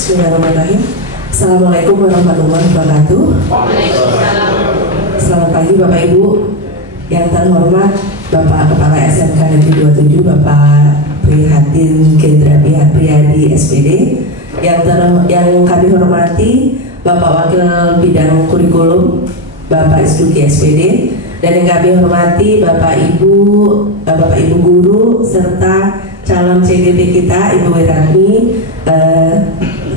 Bismillahirrahmanirrahim. Assalamualaikum warahmatullahi wabarakatuh. Selamat pagi Bapak Ibu yang terhormat, Bapak Kepala SMK Negeri 27, Bapak Prihatin Gendra Priyadi SPD, yang kami hormati Bapak Wakil Bidang Kurikulum Bapak Isduki SPD, dan yang kami hormati Bapak Ibu Guru serta calon CGP kita Ibu Wiratmi.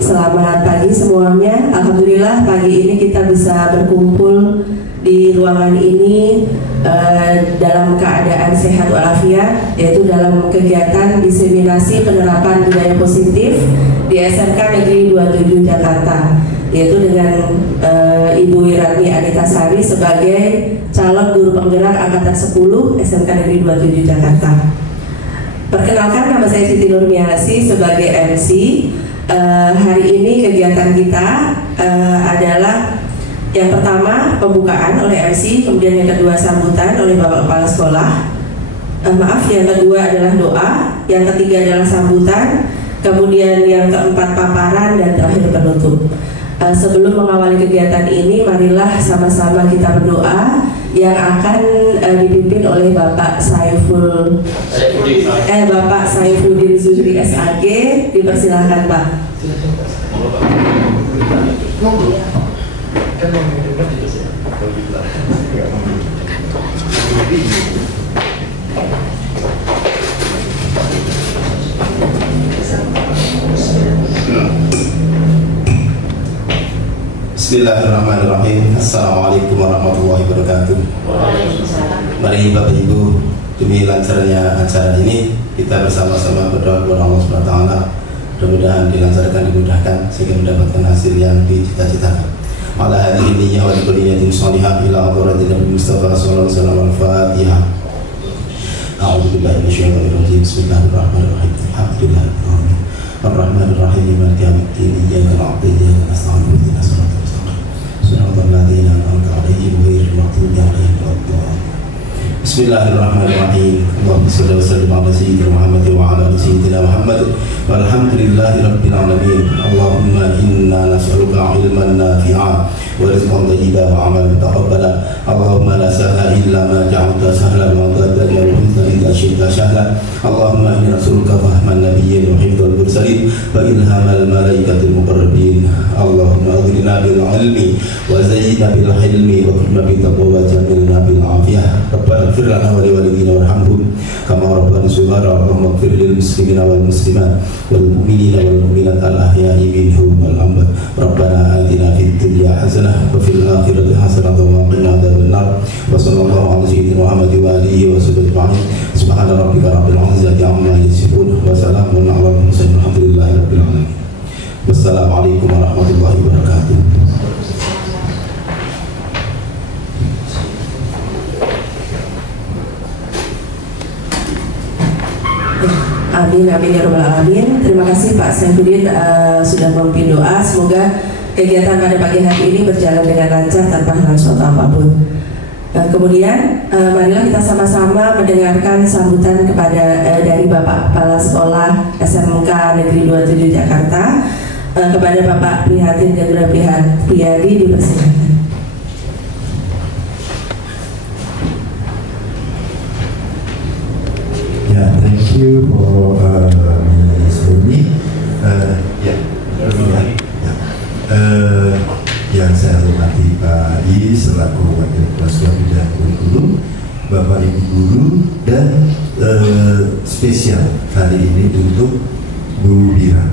Selamat pagi semuanya. Alhamdulillah pagi ini kita bisa berkumpul di ruangan ini dalam keadaan sehat walafiat, yaitu dalam kegiatan diseminasi penerapan budaya positif di SMK Negeri 27 Jakarta, yaitu dengan Ibu Wiratmi Anitasari sebagai calon guru penggerak angkatan 10 SMK Negeri 27 Jakarta. Perkenalkan, nama saya Siti Nurmiasi sebagai MC. Hari ini kegiatan kita adalah yang pertama pembukaan oleh MC, kemudian yang kedua sambutan oleh Bapak Kepala Sekolah. Yang kedua adalah doa, yang ketiga adalah sambutan, kemudian yang keempat paparan, dan terakhir penutup. Sebelum mengawali kegiatan ini, marilah sama-sama kita berdoa yang akan dipimpin oleh Bapak Bapak Saifuddin Zuhri SAG. Dipersilahkan Pak. Bismillahirrahmanirrahim. Assalamualaikum warahmatullahi wabarakatuh. Mari Bapak Ibu, demi lancarnya acara ini kita bersama-sama berdoa kepada Allah Subhanahu wa taala. Mudah-mudahan dilancarkan, dimudahkan sehingga mendapatkan hasil yang dicita-citakan. Ala hadhihi niyyah wa kulliyatin shalihah ila hadratin Nabi Mustafa sallallahu alaihi wasallam. Al-Fatihah. A'udzu billahi minasyaitonir rajim. Bismillahirrahmanirrahim. Alhamdulillahirabbil alamin. Ar-Rahmanir Rahim. Maliki yaumiddin. Iyyaka na'budu wa iyyaka nasta'in. Ihdinas siratal mustaqim. Siratal ladzina an'amta 'alaihim ghairil maghdubi 'alaihim waladdallin. Bismillahirrahmanirrahim. Allahumma shalli wa sallim ala sayyidina Muhammad wa ala ali sayyidina Muhammad. Walhamdulillahi rabbil alamin. Allahumma inna nas'aluka ilman nafi'a wa rizqan thayyiban wa 'amalan taqabbala. Allahumma la sahla illa ma ja'alta sahlan wa anta taj'alul huzna idza syi'ta sahla. Allahumma inna nas'aluka fahman nabiyyin wa hifdzal mursalin wa ilhamal malaikatil muqarrabin. Allahumma aghnina bil ilmi wa zayyinna bil hilmi wa qina bit taqwa wa jamilna bil afiyah. Rabbana ighfir lana wa liwalidina warhamhum kama rabbana shighara. Allahumma ighfir lil muslimina wal muslimat wal mu'minina wal mu'minat al ahya'i minhum wal amwat. Rabbana atina fid dunya hasanah wa fil akhirati hasanah wa qina adzabannar. Wa sallallahu ala sayyidina Muhammad wa alihi wa sahbihi ajma'in. Subhana rabbika rabbil izzati amma yasifun wa salamun ala al mursalin. Alhamdulillahi rabbil alamin. Wassalamualaikum warahmatullahi wabarakatuh. Amin, amin ya rabbal alamin. Terima kasih Pak Saifuddin sudah memimpin doa. Semoga kegiatan pada pagi hari ini berjalan dengan lancar tanpa halangan suatu apapun. Kemudian marilah kita sama-sama mendengarkan sambutan kepada dari Bapak Kepala Sekolah SMK Negeri 27 Jakarta kepada Bapak Prihatin Gendra Priyadi. Dipersilakan. Thank you for Ms. Rumi. Yang saya hormati Pak I selaku Wakil Kepala Sekolah Bidang Kurikulum, Bapak Ibu Guru, dan spesial kali ini untuk Bu Bira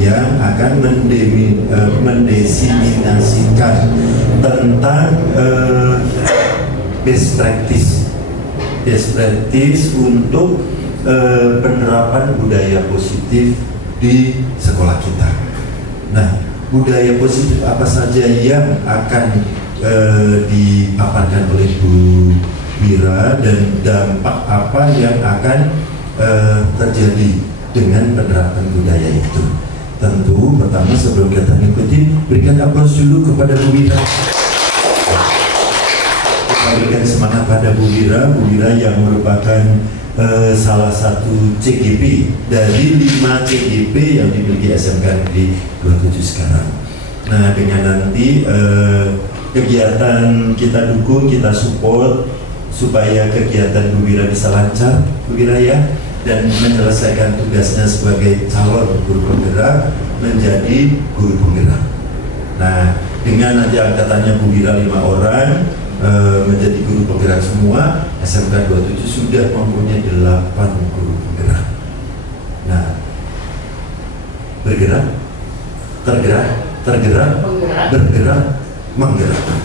yang akan mendesimasikan tentang best practice untuk penerapan budaya positif di sekolah kita. Nah, budaya positif apa saja yang akan dipaparkan oleh Bu Bira dan dampak apa yang akan terjadi dengan penerapan budaya itu? Tentu pertama sebelum kita mengikuti, berikan aplaus dulu kepada Bu Bira. memberikan semangat pada Bu Wira yang merupakan salah satu CGP dari 5 CGP yang dimiliki SMK Negeri 27 sekarang. Nah, dengan nanti kegiatan kita dukung, kita support supaya kegiatan Bu Wira bisa lancar, Bu Wira ya, dan menyelesaikan tugasnya sebagai calon guru penggerak menjadi guru penggerak. Nah, dengan nanti angkatannya Bu Wira 5 orang menjadi guru penggerak semua, SMK 27 sudah mempunyai 8 guru penggerak. Nah, bergerak, tergerak, bergerak, menggerakkan.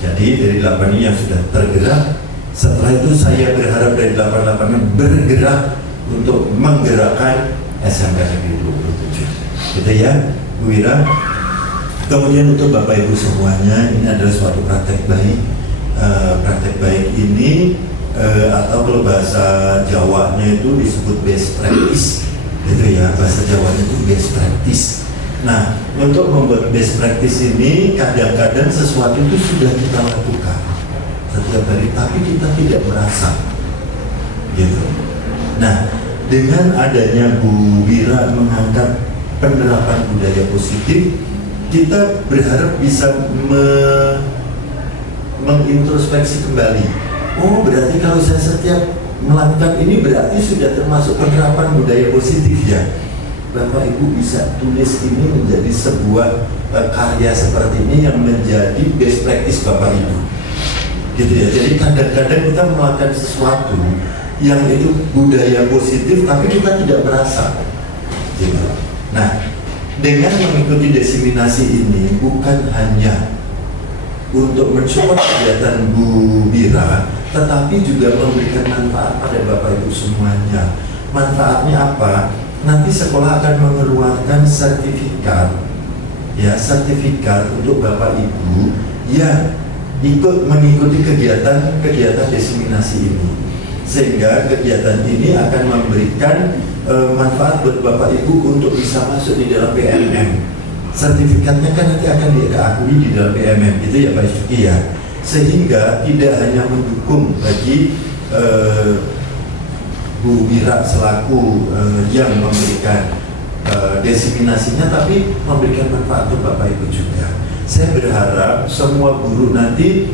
Jadi dari 8 ini yang sudah tergerak, setelah itu saya berharap dari 8 bergerak untuk menggerakkan SMK Negeri 27. Gitu ya, Bu Wira. Kemudian untuk Bapak Ibu semuanya, ini adalah suatu praktek baik. Praktek baik ini atau kalau bahasa Jawanya itu disebut best practice, gitu ya, bahasa Jawanya itu best practice. Nah, untuk membuat best practice ini kadang-kadang sesuatu itu sudah kita lakukan setiap hari, tapi kita tidak merasa, gitu. Nah, dengan adanya Bu Wira mengangkat penerapan budaya positif, kita berharap bisa mengintrospeksi kembali. Oh, berarti kalau saya setiap melakukan ini berarti sudah termasuk penerapan budaya positif ya. Bapak Ibu bisa tulis ini menjadi sebuah karya seperti ini yang menjadi best practice Bapak Ibu. Gitu ya. Jadi kadang-kadang kita melakukan sesuatu yang itu budaya positif tapi kita tidak merasa. Gitu. Nah, dengan mengikuti diseminasi ini bukan hanya untuk mensupport kegiatan Bu Wira, tetapi juga memberikan manfaat pada Bapak Ibu semuanya. Manfaatnya apa? Nanti sekolah akan mengeluarkan sertifikat, ya, sertifikat untuk Bapak Ibu yang ikut mengikuti kegiatan diseminasi ini, sehingga kegiatan ini akan memberikan manfaat buat Bapak Ibu untuk bisa masuk di dalam PMM. Sertifikatnya kan nanti akan diakui di dalam PMM, gitu ya Pak Yuki ya. Sehingga tidak hanya mendukung bagi Bu Wira selaku yang memberikan diseminasinya, tapi memberikan manfaat untuk Bapak Ibu juga. Saya berharap semua guru nanti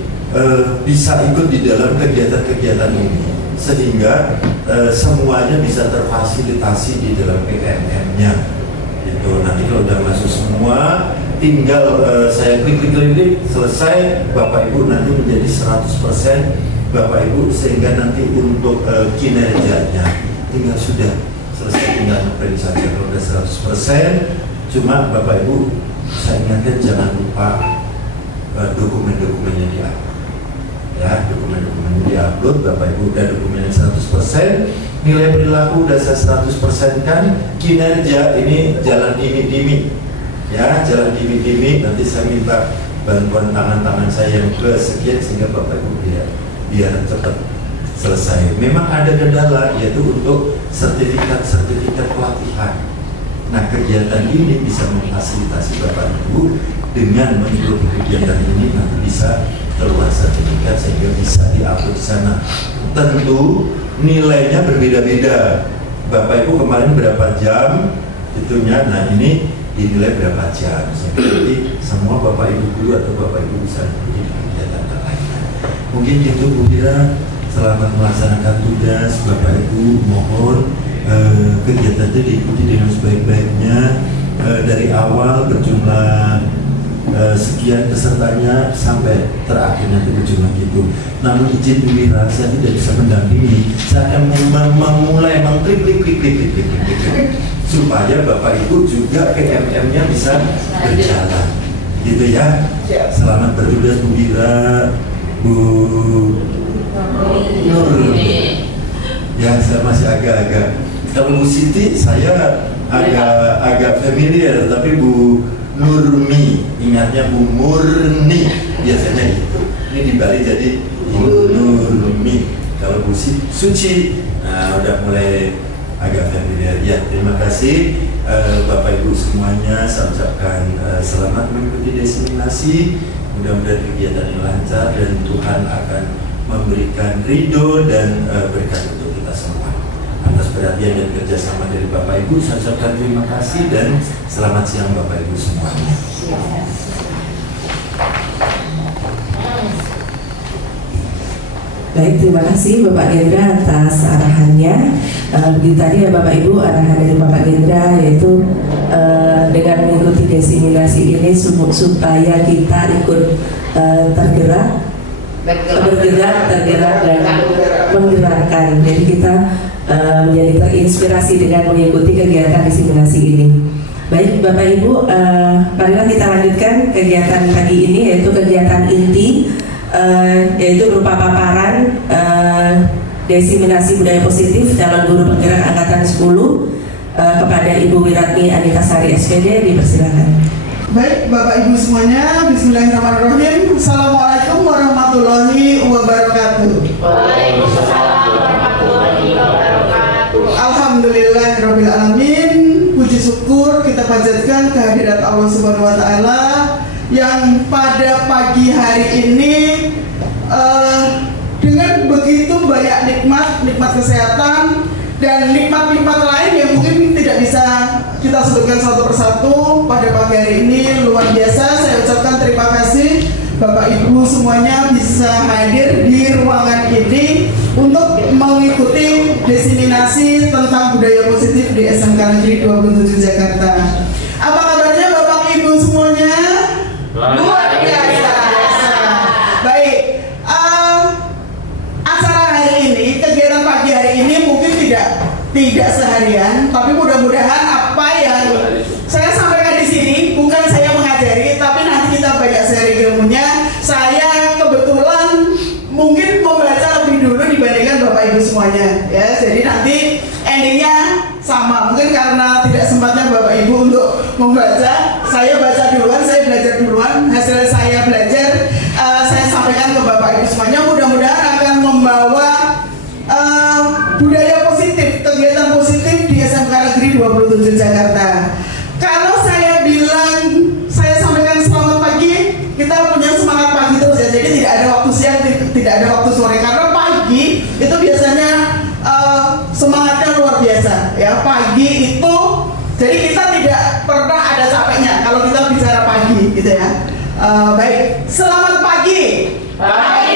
bisa ikut di dalam kegiatan-kegiatan ini, sehingga semuanya bisa terfasilitasi di dalam PMM-nya. Gitu. Nanti kalau udah masuk semua, tinggal saya klik selesai, Bapak Ibu nanti menjadi 100% Bapak Ibu, sehingga nanti untuk kinerjanya tinggal sudah selesai, tinggal ngeprint saja. Kalau udah 100%, cuma Bapak Ibu saya ingatkan jangan lupa dokumen-dokumennya diupload. Ya, dokumen-dokumennya diupload, Bapak Ibu udah dokumennya 100%, nilai perilaku udah saya 100% kan, kinerja ini jalan dimi-dimi, ya, jalan dimi-dimi. Nanti saya minta bantuan tangan saya yang kesekian sehingga Bapak Ibu biar cepat selesai. Memang ada kendala, yaitu untuk sertifikat pelatihan. Nah, kegiatan ini bisa memfasilitasi Bapak Ibu dengan mengikuti kegiatan ini nanti bisa keluar sertifikat sehingga bisa diupload di sana. Tentu nilainya berbeda-beda. Bapak Ibu kemarin berapa jam itunya, nah ini dinilai berapa jam. Jadi semua Bapak Ibu guru atau Bapak Ibu bisa mengikuti kegiatan lainnya. Mungkin itu Bu Wira, selamat melaksanakan tugas. Bapak Ibu mohon kegiatan itu diikuti dengan sebaik-baiknya. Dari awal berjumlah sekian pesertanya sampai terakhir nanti berjumlah gitu. Namun izin Bu Wira, saya tidak bisa mendampingi. Saya akan memulai mengklik supaya Bapak Ibu juga PMM-nya bisa berjalan, gitu ya. Selamat bertugas Bu Wira, Bu Nur. Ya, saya masih agak-agak. Kalau Bu Siti saya agak familiar, tapi Bu Nurmi, ingatnya Bu Murni biasanya itu. Ini di Bali jadi Bu Nurmi. Kalau Bu Suci, nah udah mulai agak familiar. Ya, terima kasih Bapak Ibu semuanya. Saya ucapkan selamat mengikuti diseminasi. Mudah-mudahan kegiatan ini lancar dan Tuhan akan memberikan ridho dan berkat untuk kita semua. Atas perhatian dan kerjasama dari Bapak Ibu, saya ucapkan terima kasih dan selamat siang Bapak Ibu semuanya. Baik, terima kasih Bapak Gendra atas arahannya. Begitu tadi ya Bapak Ibu, arahan dari Bapak Gendra yaitu dengan mengikuti desiminasi ini supaya kita ikut tergerak dan menggerakkan. Jadi kita menjadi terinspirasi dengan mengikuti kegiatan desiminasi ini. Baik Bapak Ibu, marilah kita lanjutkan kegiatan pagi ini, yaitu kegiatan inti, yaitu berupa paparan desiminasi budaya positif calon guru penggerak angkatan 10 kepada Ibu Wiratni Anitasari SPD. Dipersilakan. Baik Bapak Ibu semuanya, bismillahirrahmanirrahim. Assalamualaikum warahmatullahi wabarakatuh. Waalaikumsalam warahmatullahi wabarakatuh. Alhamdulillahirabbil alamin. Puji syukur kita panjatkan kehadirat Allah Subhanahu wa taala yang pada pagi hari ini dengan begitu banyak nikmat kesehatan dan nikmat-nikmat lain yang mungkin tidak bisa kita sebutkan satu persatu pada pagi hari ini. Luar biasa, saya ucapkan terima kasih Bapak Ibu semuanya bisa hadir di ruangan ini untuk mengikuti desiminasi tentang budaya positif di SMK Negeri 27 Jakarta. Apa kabarnya Bapak Ibu semuanya? Luar biasa. Baik, acara hari ini, kegiatan pagi hari ini mungkin tidak seharian, tapi mudah-mudahan apa yang saya sampaikan di sini bukan saya mengajari, tapi nanti kita banyak sharing ilmunya. Saya kebetulan mungkin membaca lebih dulu dibandingkan Bapak Ibu semuanya, ya. Jadi nanti endingnya sama. Mungkin karena tidak sempatnya Bapak Ibu untuk membaca, saya baca duluan, saya belajar duluan. Hasil saya belajar, saya sampaikan ke Bapak Ibu semuanya. Mudah-mudahan akan membawa budaya positif, kegiatan positif di SMK Negeri 27 Jakarta. Kalau saya bilang, saya sampaikan selamat pagi, kita punya semangat pagi terus ya. Jadi tidak ada waktu siang, tidak ada waktu sore, karena pagi itu biasanya semangatnya luar biasa ya. Pagi itu, jadi kita tidak pernah ada capeknya kalau kita bicara pagi gitu ya. Baik, selamat pagi. Pagi.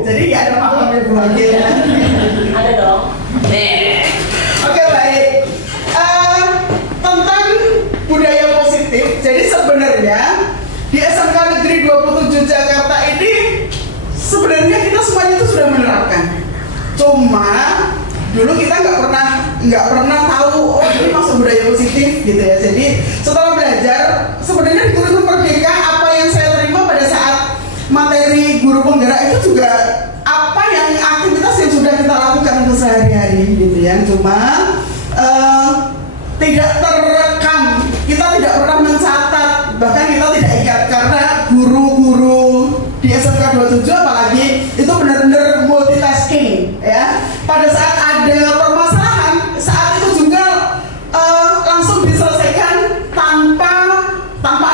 Jadi nggak ada malamnya Bu lagi ya. Ada dong. Oke, baik. Tentang budaya positif. Jadi sebenarnya di SMK Negeri 27 Jakarta ini sebenarnya kita semuanya itu sudah menerapkan. Cuma dulu kita nggak pernah tahu ini maksud budaya positif gitu ya. Jadi setelah belajar, sebenarnya di kurikulum Merdeka apa yang saya terima pada saat materi guru penggerak itu juga apa yang aktivitas yang sudah kita lakukan untuk sehari-hari gitu ya. Cuma tidak terekam, kita tidak pernah mencatat, bahkan kita tidak ingat karena guru-guru di SMK 27 apalagi itu benar-benar multitasking ya. Pada saat ada permasalahan, saat itu juga langsung diselesaikan tanpa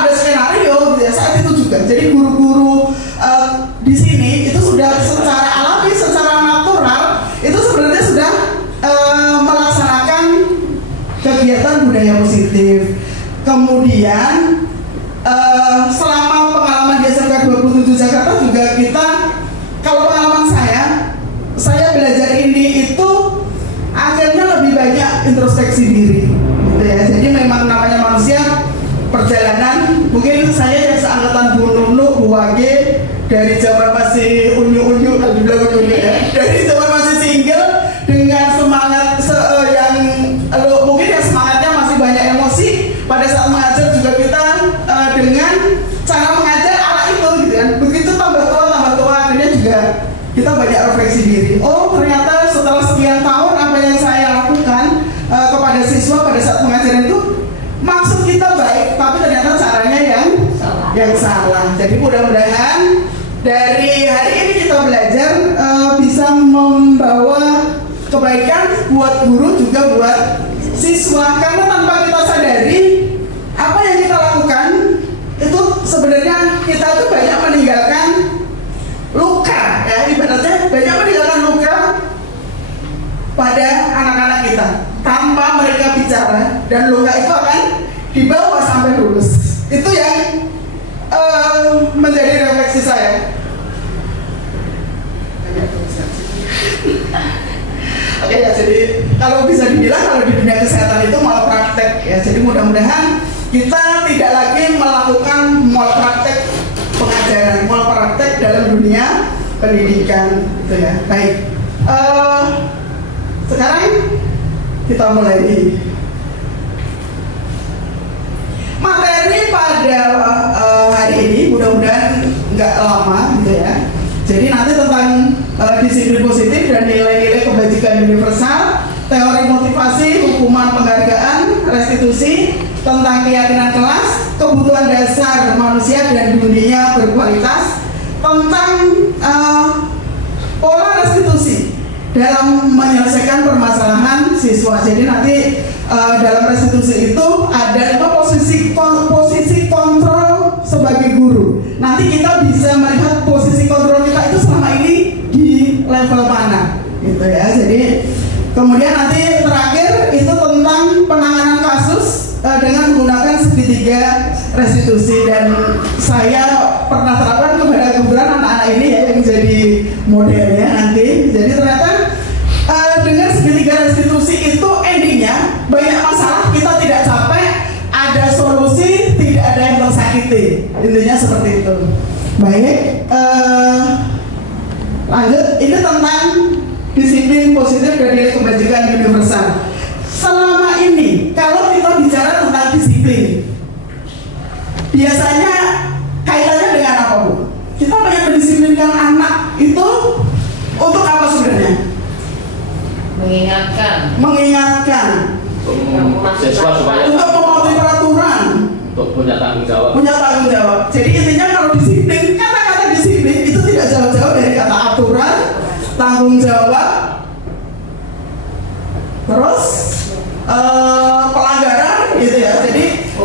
ada skenario gitu ya. Saat itu juga. Jadi guru-guru di sini itu sudah secara alami, secara natural itu sebenarnya sudah melaksanakan kegiatan budaya positif. Kemudian selama pengalaman di SMK 27 Jakarta juga kita, kalau pengalaman saya belajar ini itu akhirnya lebih banyak introspeksi diri gitu ya. Jadi memang namanya manusia perjalanan. Mungkin saya yang seangkatan Bu Nunu, Bu Wage, dari zaman masih unyu-unyu, kalau dibilang unyu ya, dari zaman masih single dengan semangat yang mungkin yang semangatnya masih banyak emosi. Pada saat mengajar juga kita dengan cara mengajar ala itu gitu kan. Begitu tambah tua akhirnya juga kita banyak refleksi diri. Oh ternyata setelah sekian tahun apa yang saya lakukan kepada siswa pada saat pengajaran itu maksud kita baik, tapi ternyata caranya yang salah. Jadi mudah-mudahan dari hari ini kita belajar bisa membawa kebaikan buat guru juga buat siswa. Karena tanpa kita sadari apa yang kita lakukan itu pada anak-anak kita tanpa mereka bicara, dan luka itu akan dibawa sampai lulus. Itu yang menjadi refleksi saya. Oke ya, jadi kalau bisa dibilang kalau di dunia kesehatan itu malpraktek ya. Jadi mudah-mudahan kita tidak lagi melakukan malpraktek pengajaran, malpraktek dalam dunia pendidikan gitu ya. Baik, sekarang kita mulai materi pada hari ini. Mudah-mudahan nggak lama gitu ya. Jadi nanti tentang disiplin positif dan nilai-nilai kebajikan universal, teori motivasi, hukuman penghargaan, restitusi, tentang keyakinan kelas, kebutuhan dasar manusia dan dunia berkualitas, tentang pola restitusi dalam menyelesaikan permasalahan siswa. Jadi nanti dalam restitusi itu ada posisi kontrol sebagai guru. Nanti kita bisa melihat posisi kontrol kita itu selama ini di level mana, gitu ya. Jadi kemudian nanti terakhir itu tentang penanganan kasus dengan menggunakan segitiga restitusi, dan saya pernah terapkan kebetulan anak-anak ini ya yang jadi modelnya nanti. Jadi ternyata dengan segitiga restitusi itu endingnya banyak masalah kita tidak capek, ada solusi, tidak ada yang tersakiti. Intinya seperti itu. Baik, lanjut. Ini tentang disiplin positif dan nilai kebajikan universal. Selama ini kalau kita bicara tentang disiplin, biasanya kaitannya dengan apa, Bu? Kita pengen mendisiplinkan anak itu untuk apa sebenarnya? Mengingatkan siswa supaya untuk mematuhi peraturan, untuk punya tanggung jawab. Jadi intinya kalau disiplin, kata-kata disiplin itu tidak jauh-jauh dari kata aturan, tanggung jawab, terus pelanggaran gitu ya. Jadi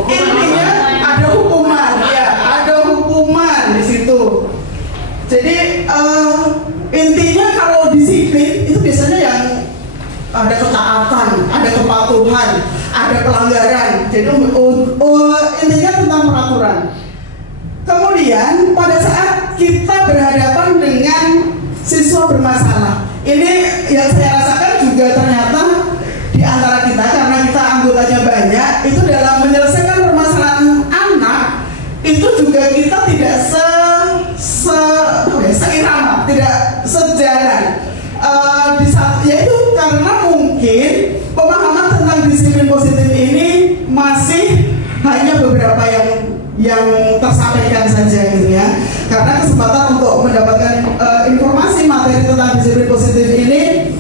intinya ada hukuman, ya, ada hukuman di situ. Jadi intinya kalau disiplin itu biasanya yang ada ketaatan, ada kepatuhan, ada pelanggaran. Jadi intinya tentang peraturan. Kemudian pada saat kita berhadapan dengan siswa bermasalah, ini yang saya rasakan juga ternyata di antara kita, karena kita anggotanya banyak, itu dalam menyelesaikan permasalahan anak itu juga kita tidak seirama, tidak sejalan. Yaitu karena mungkin pemahaman tentang disiplin positif ini masih hanya beberapa yang tersampaikan saja gitu ya. Karena kesempatan untuk mendapatkan informasi materi tentang disiplin positif ini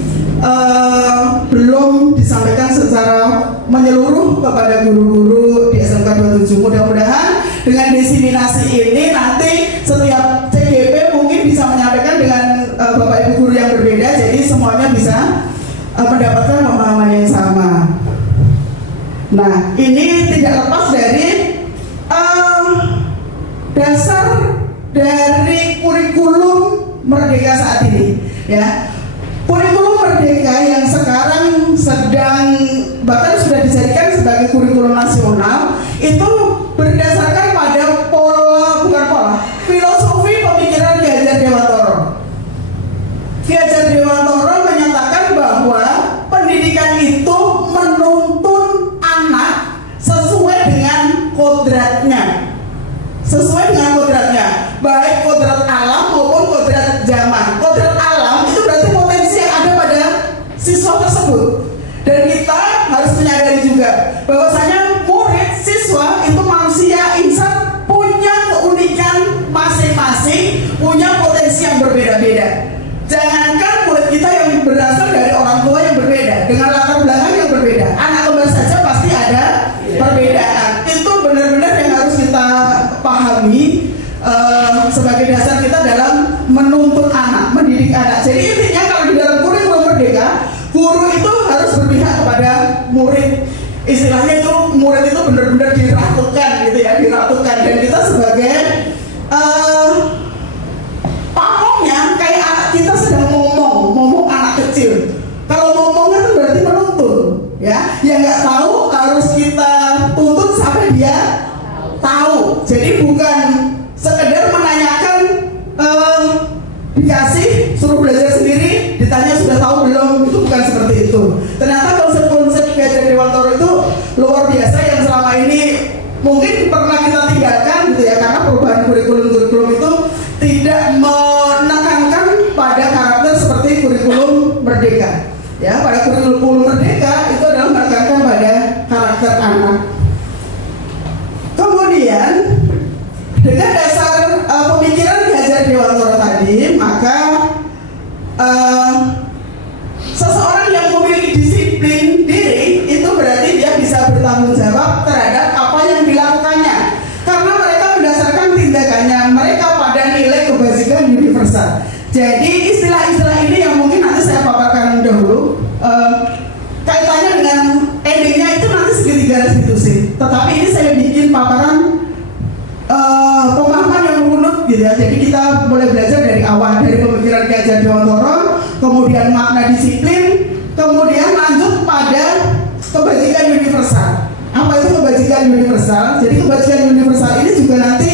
belum disampaikan secara menyeluruh kepada guru-guru di SMK 27. Mudah-mudahan dengan diseminasi ini nanti setiap CGP mungkin bisa menyampaikan dengan Bapak Ibu guru yang berbeda, jadi semuanya bisa mendapatkan pemahaman yang sama. Nah, ini tidak lepas dari dasar dari kurikulum Merdeka saat ini, ya. Kurikulum Merdeka yang sekarang sedang bahkan sudah dijadikan sebagai kurikulum nasional itu berdasarkan pada filosofi pemikiran Ki Hajar Dewantara. Ki Hajar Dewantara menyatakan bahwa pendidikan itu menuntun anak sesuai dengan kodratnya. Baik kodrat alam maupun kodrat zaman. Kodrat alam itu berarti potensi yang ada pada siswa tersebut. Dan kita harus menyadari juga bahwasanya murid siswa itu manusia insan, punya keunikan masing-masing, punya potensi yang berbeda-beda. Jangankan murid kita yang berasal dari orang tua yang berbeda, dengan latar belakang yang berbeda, anak kembar saja pasti ada perbedaan. Itu benar-benar yang harus kita pahami sebagai dasar kita dalam menuntun anak, mendidik anak. Jadi intinya kalau di dalam kurikulum Merdeka, guru itu harus berpihak kepada murid. Istilahnya itu murid itu benar-benar diratukan gitu ya, diratukan. Dan kita sebagai pamongnya kayak anak kita sedang ngomong anak kecil. Kalau ngomong luar biasa yang selama ini mungkin pernah kita tinggalkan gitu ya, karena perubahan kurikulum itu tidak menekankan pada karakter seperti kurikulum Merdeka. Ya, pada kurikulum Merdeka itu adalah menekankan pada karakter anak. Kemudian dengan dasar pemikiran Ki Hajar Dewantara tadi, maka seseorang yang memiliki disiplin diri itu berarti dia bisa bertanggung jawab terhadap apa yang dilakukannya, karena mereka berdasarkan tindakannya mereka pada nilai kebajikan universal. Jadi istilah-istilah ini yang mungkin nanti saya paparkan dahulu, kaitannya dengan endingnya itu nanti segitiga restitusi. Tetapi ini saya bikin paparan pemahaman yang runut gitu ya. Jadi kita boleh belajar dari awal, dari pemikiran Ki Hajar Dewantara, kemudian makna disiplin, kemudian lanjut pada kebajikan universal. Apa itu kebajikan universal? Jadi kebajikan universal ini juga nanti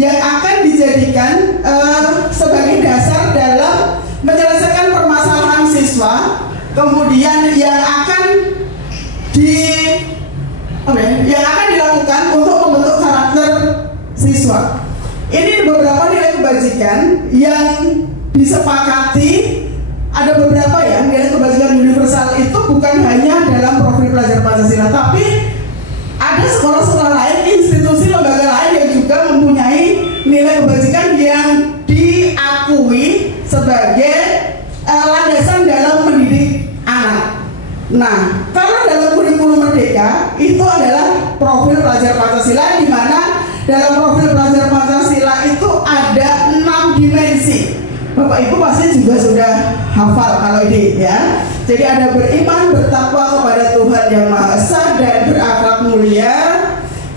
yang akan dijadikan sebagai dasar dalam menyelesaikan permasalahan siswa, kemudian yang akan dilakukan untuk membentuk karakter siswa. Ini beberapa nilai kebajikan yang disepakati. Ada beberapa ya, nilai kebajikan universal itu bukan hanya dalam profil pelajar Pancasila, tapi ada sekolah-sekolah lain, institusi lembaga lain yang juga mempunyai nilai kebajikan yang diakui sebagai landasan dalam mendidik anak. Nah, kalau dalam kurikulum Merdeka itu adalah profil pelajar Pancasila, di mana dalam profil pelajar Pancasila itu ada 6 dimensi. Bapak Ibu pasti juga sudah hafal kalau ini ya. Jadi ada beriman, bertakwa kepada Tuhan Yang Maha Esa dan berakhlak mulia,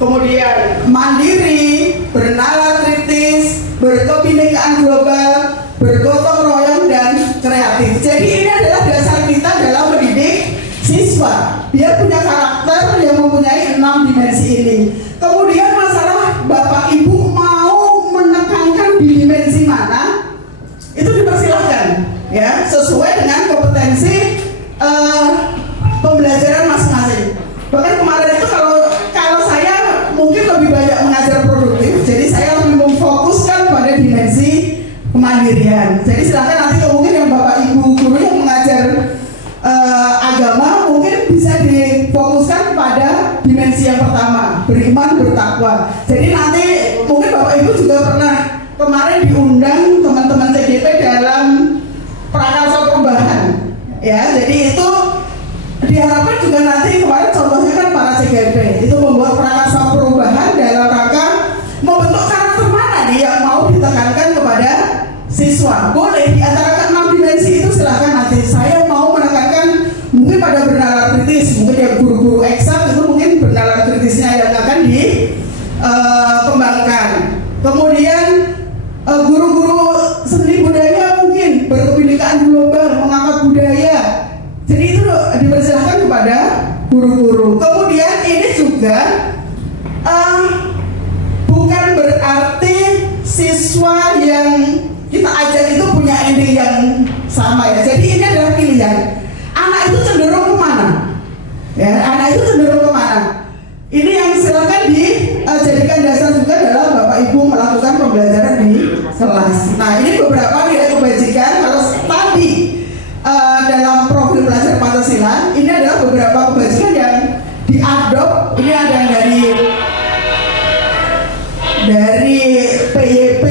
kemudian mandiri, bernalar kritis, berkebinekaan global, bergotong royong dan kreatif. Jadi ini adalah dasar kita dalam mendidik siswa. Dia punya karakter yang mempunyai 6 dimensi ini. Kemudian masalah Bapak Ibu mau menekankan di dimensi mana, itu dipersilahkan ya, sesuai dengan kompetensi pembelajaran masing-masing. Bahkan kemarin itu kalau saya mungkin lebih banyak mengajar produktif, jadi saya lebih memfokuskan pada dimensi kemandirian. Jadi silakan nanti mungkin yang Bapak Ibu guru yang mengajar agama mungkin bisa difokuskan pada dimensi yang pertama, beriman, bertakwa. Jadi nanti mungkin Bapak Ibu juga pernah kemarin diundang teman-teman CGP dalam prakarsa perubahan ya. Jadi itu diharapkan juga nanti, kemarin contohnya kan para CGP itu membuat prakarsa perubahan dalam rangka membentuk karakter mana nih yang mau ditekankan kepada siswa. Boleh di antara ke-6 dimensi itu silahkan nanti. Saya mau menekankan mungkin pada bernalar kritis, mungkin yang guru-guru eksak itu mungkin bernalar kritisnya yang akan dikembangkan. Kemudian guru-guru seni budaya mungkin berkebinekaan global, mengangkat budaya. Jadi itu dipersilahkan kepada guru-guru. Kemudian ini juga bukan berarti siswa yang kita ajak itu punya ending yang sama ya. Jadi ini adalah pilihan. Anak itu cenderung kemana? Ya, anak itu cenderung kemana? Ini yang silakan dijadikan dasar juga dalam Bapak Ibu melakukan pembelajaran di kelas. Nah, ini beberapa nilai kebajikan. Kalau tadi dalam profil pelajar Pancasila, ini adalah beberapa kebajikan yang diadop. Ini ada yang dari PYP,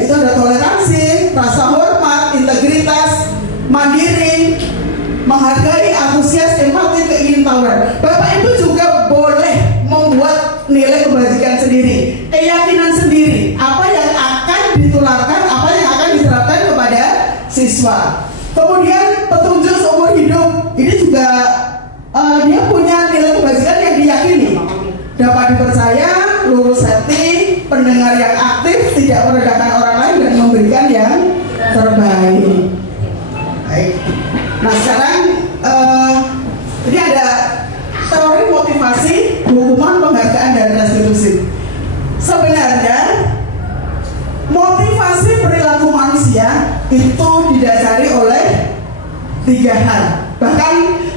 itu ada toleransi, rasa hormat, integritas, mandiri, menghargai, antusias, empati, keingintahuan. Bapak Ibu juga boleh membuat nilai kebajikan sendiri, keyakinan sendiri, apa yang akan ditularkan, apa yang akan diterapkan kepada siswa. Kemudian petunjuk seumur hidup, ini juga dia punya nilai kebajikan yang diyakini, dapat dipercaya, lulus hati, pendengar yang aktif, tidak merendahkan orang lain dan memberikan yang terbaik. Baik. Nah sekarang ini ada teori motivasi, hukuman, penghargaan dan restitusi. Sebenarnya motivasi perilaku manusia itu didasari oleh 3 hal. Bahkan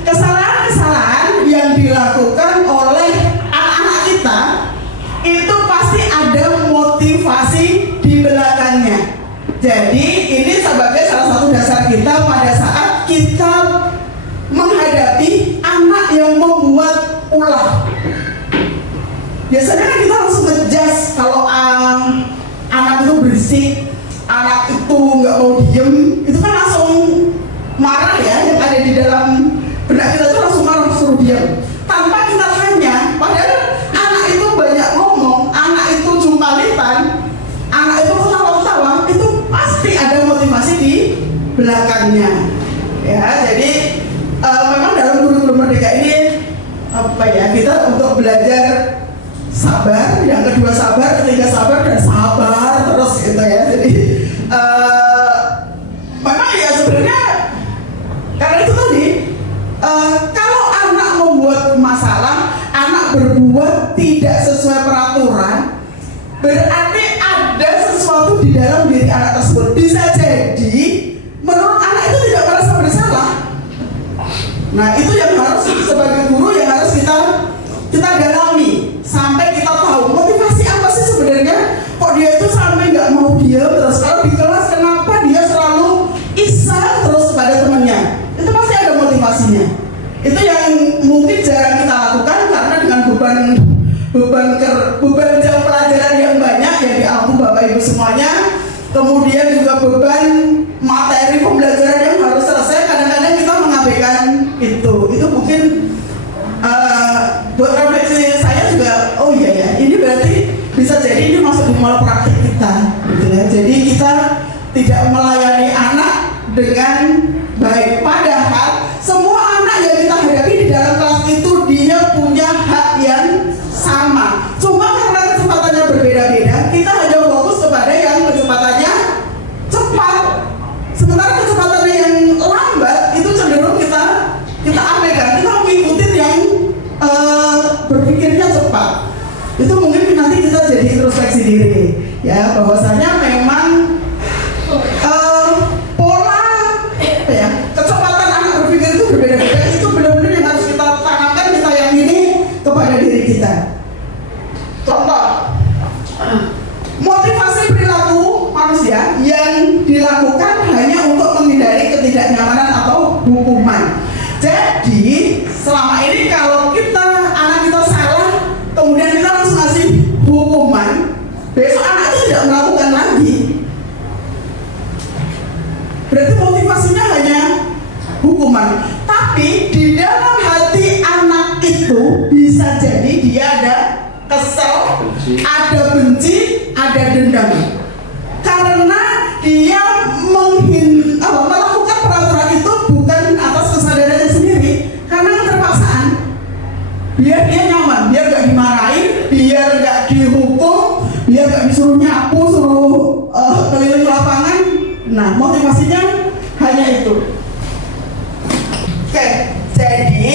kesalahan-kesalahan yang dilakukan oleh biasanya kan kita langsung ngejudge kalau anak itu berisik, anak itu nggak mau diem, itu kan langsung marah ya, yang ada di dalam benak kita itu langsung marah, suruh diem tanpa kita tanya. Padahal anak itu banyak ngomong, anak itu jumpalitan, anak itu ketawa-ketawa, itu pasti ada motivasi di belakangnya ya. Jadi memang dalam kurikulum Merdeka ini kita untuk belajar sabar, yang kedua sabar, ketiga sabar, dan sabar terus gitu ya. Jadi memang ya sebenarnya karena itu tadi, kalau anak membuat masalah, anak berbuat tidak sesuai peraturan, berarti ada sesuatu di dalam diri anak tersebut. Bisa jadi menurut anak itu tidak merasa bersalah. Nah itu yang harus sebagai guru yang harus kita dalami sampai kita tahu motivasi apa sih sebenarnya kok dia itu sampai nggak mau diam terus. Kalau di kelas kenapa dia selalu isa terus pada temannya, itu pasti ada motivasinya. Itu yang mungkin jarang kita lakukan karena dengan beban jam pelajaran yang banyak yang dianggung Bapak Ibu semuanya, kemudian juga beban materi pembelajaran yang harus selesai, kadang-kadang kita mengabaikan itu mungkin buat refleksi saya juga, oh iya ya, ini berarti bisa jadi ini masuk di moral praktik kita gitu ya. Jadi kita tidak melayani anak dengan baik, padahal semua anak yang kita hadapi di dalam kelas itu dia punya hak yang sama, cuma karena kecepatannya berbeda-beda, kita hanya fokus kepada yang kecepatannya cepat, sementara kecepatannya yang lambat itu cenderung kita abaikan, kita mengikuti yang berpikirnya cepat. Itu mungkin nanti kita jadi introspeksi diri ya, bahwasanya memang pola kecepatan anak berpikir itu berbeda-beda. Itu benar-benar yang harus kita tanamkan, kita yakini kepada diri kita. Contoh, motivasi perilaku manusia yang dilakukan hanya untuk menghindari ketidaknyamanan atau hukuman. Jadi selama ini kalau anak kita salah, kemudian kita langsung ngasih hukuman, besok anak itu tidak melakukan lagi. Berarti motivasinya hanya hukuman. Tapi di dalam hati anak itu bisa jadi dia ada kesel, ada benci, ada dendam. Karena dia melakukan peraturan itu bukan atas kesadarannya sendiri, karena keterpaksaan. Biar dia nyaman, biar gak dimarahin, biar gak dihukum, biar gak disuruh nyapu, suruh keliling lapangan. Nah, motivasinya hanya itu. Oke, jadi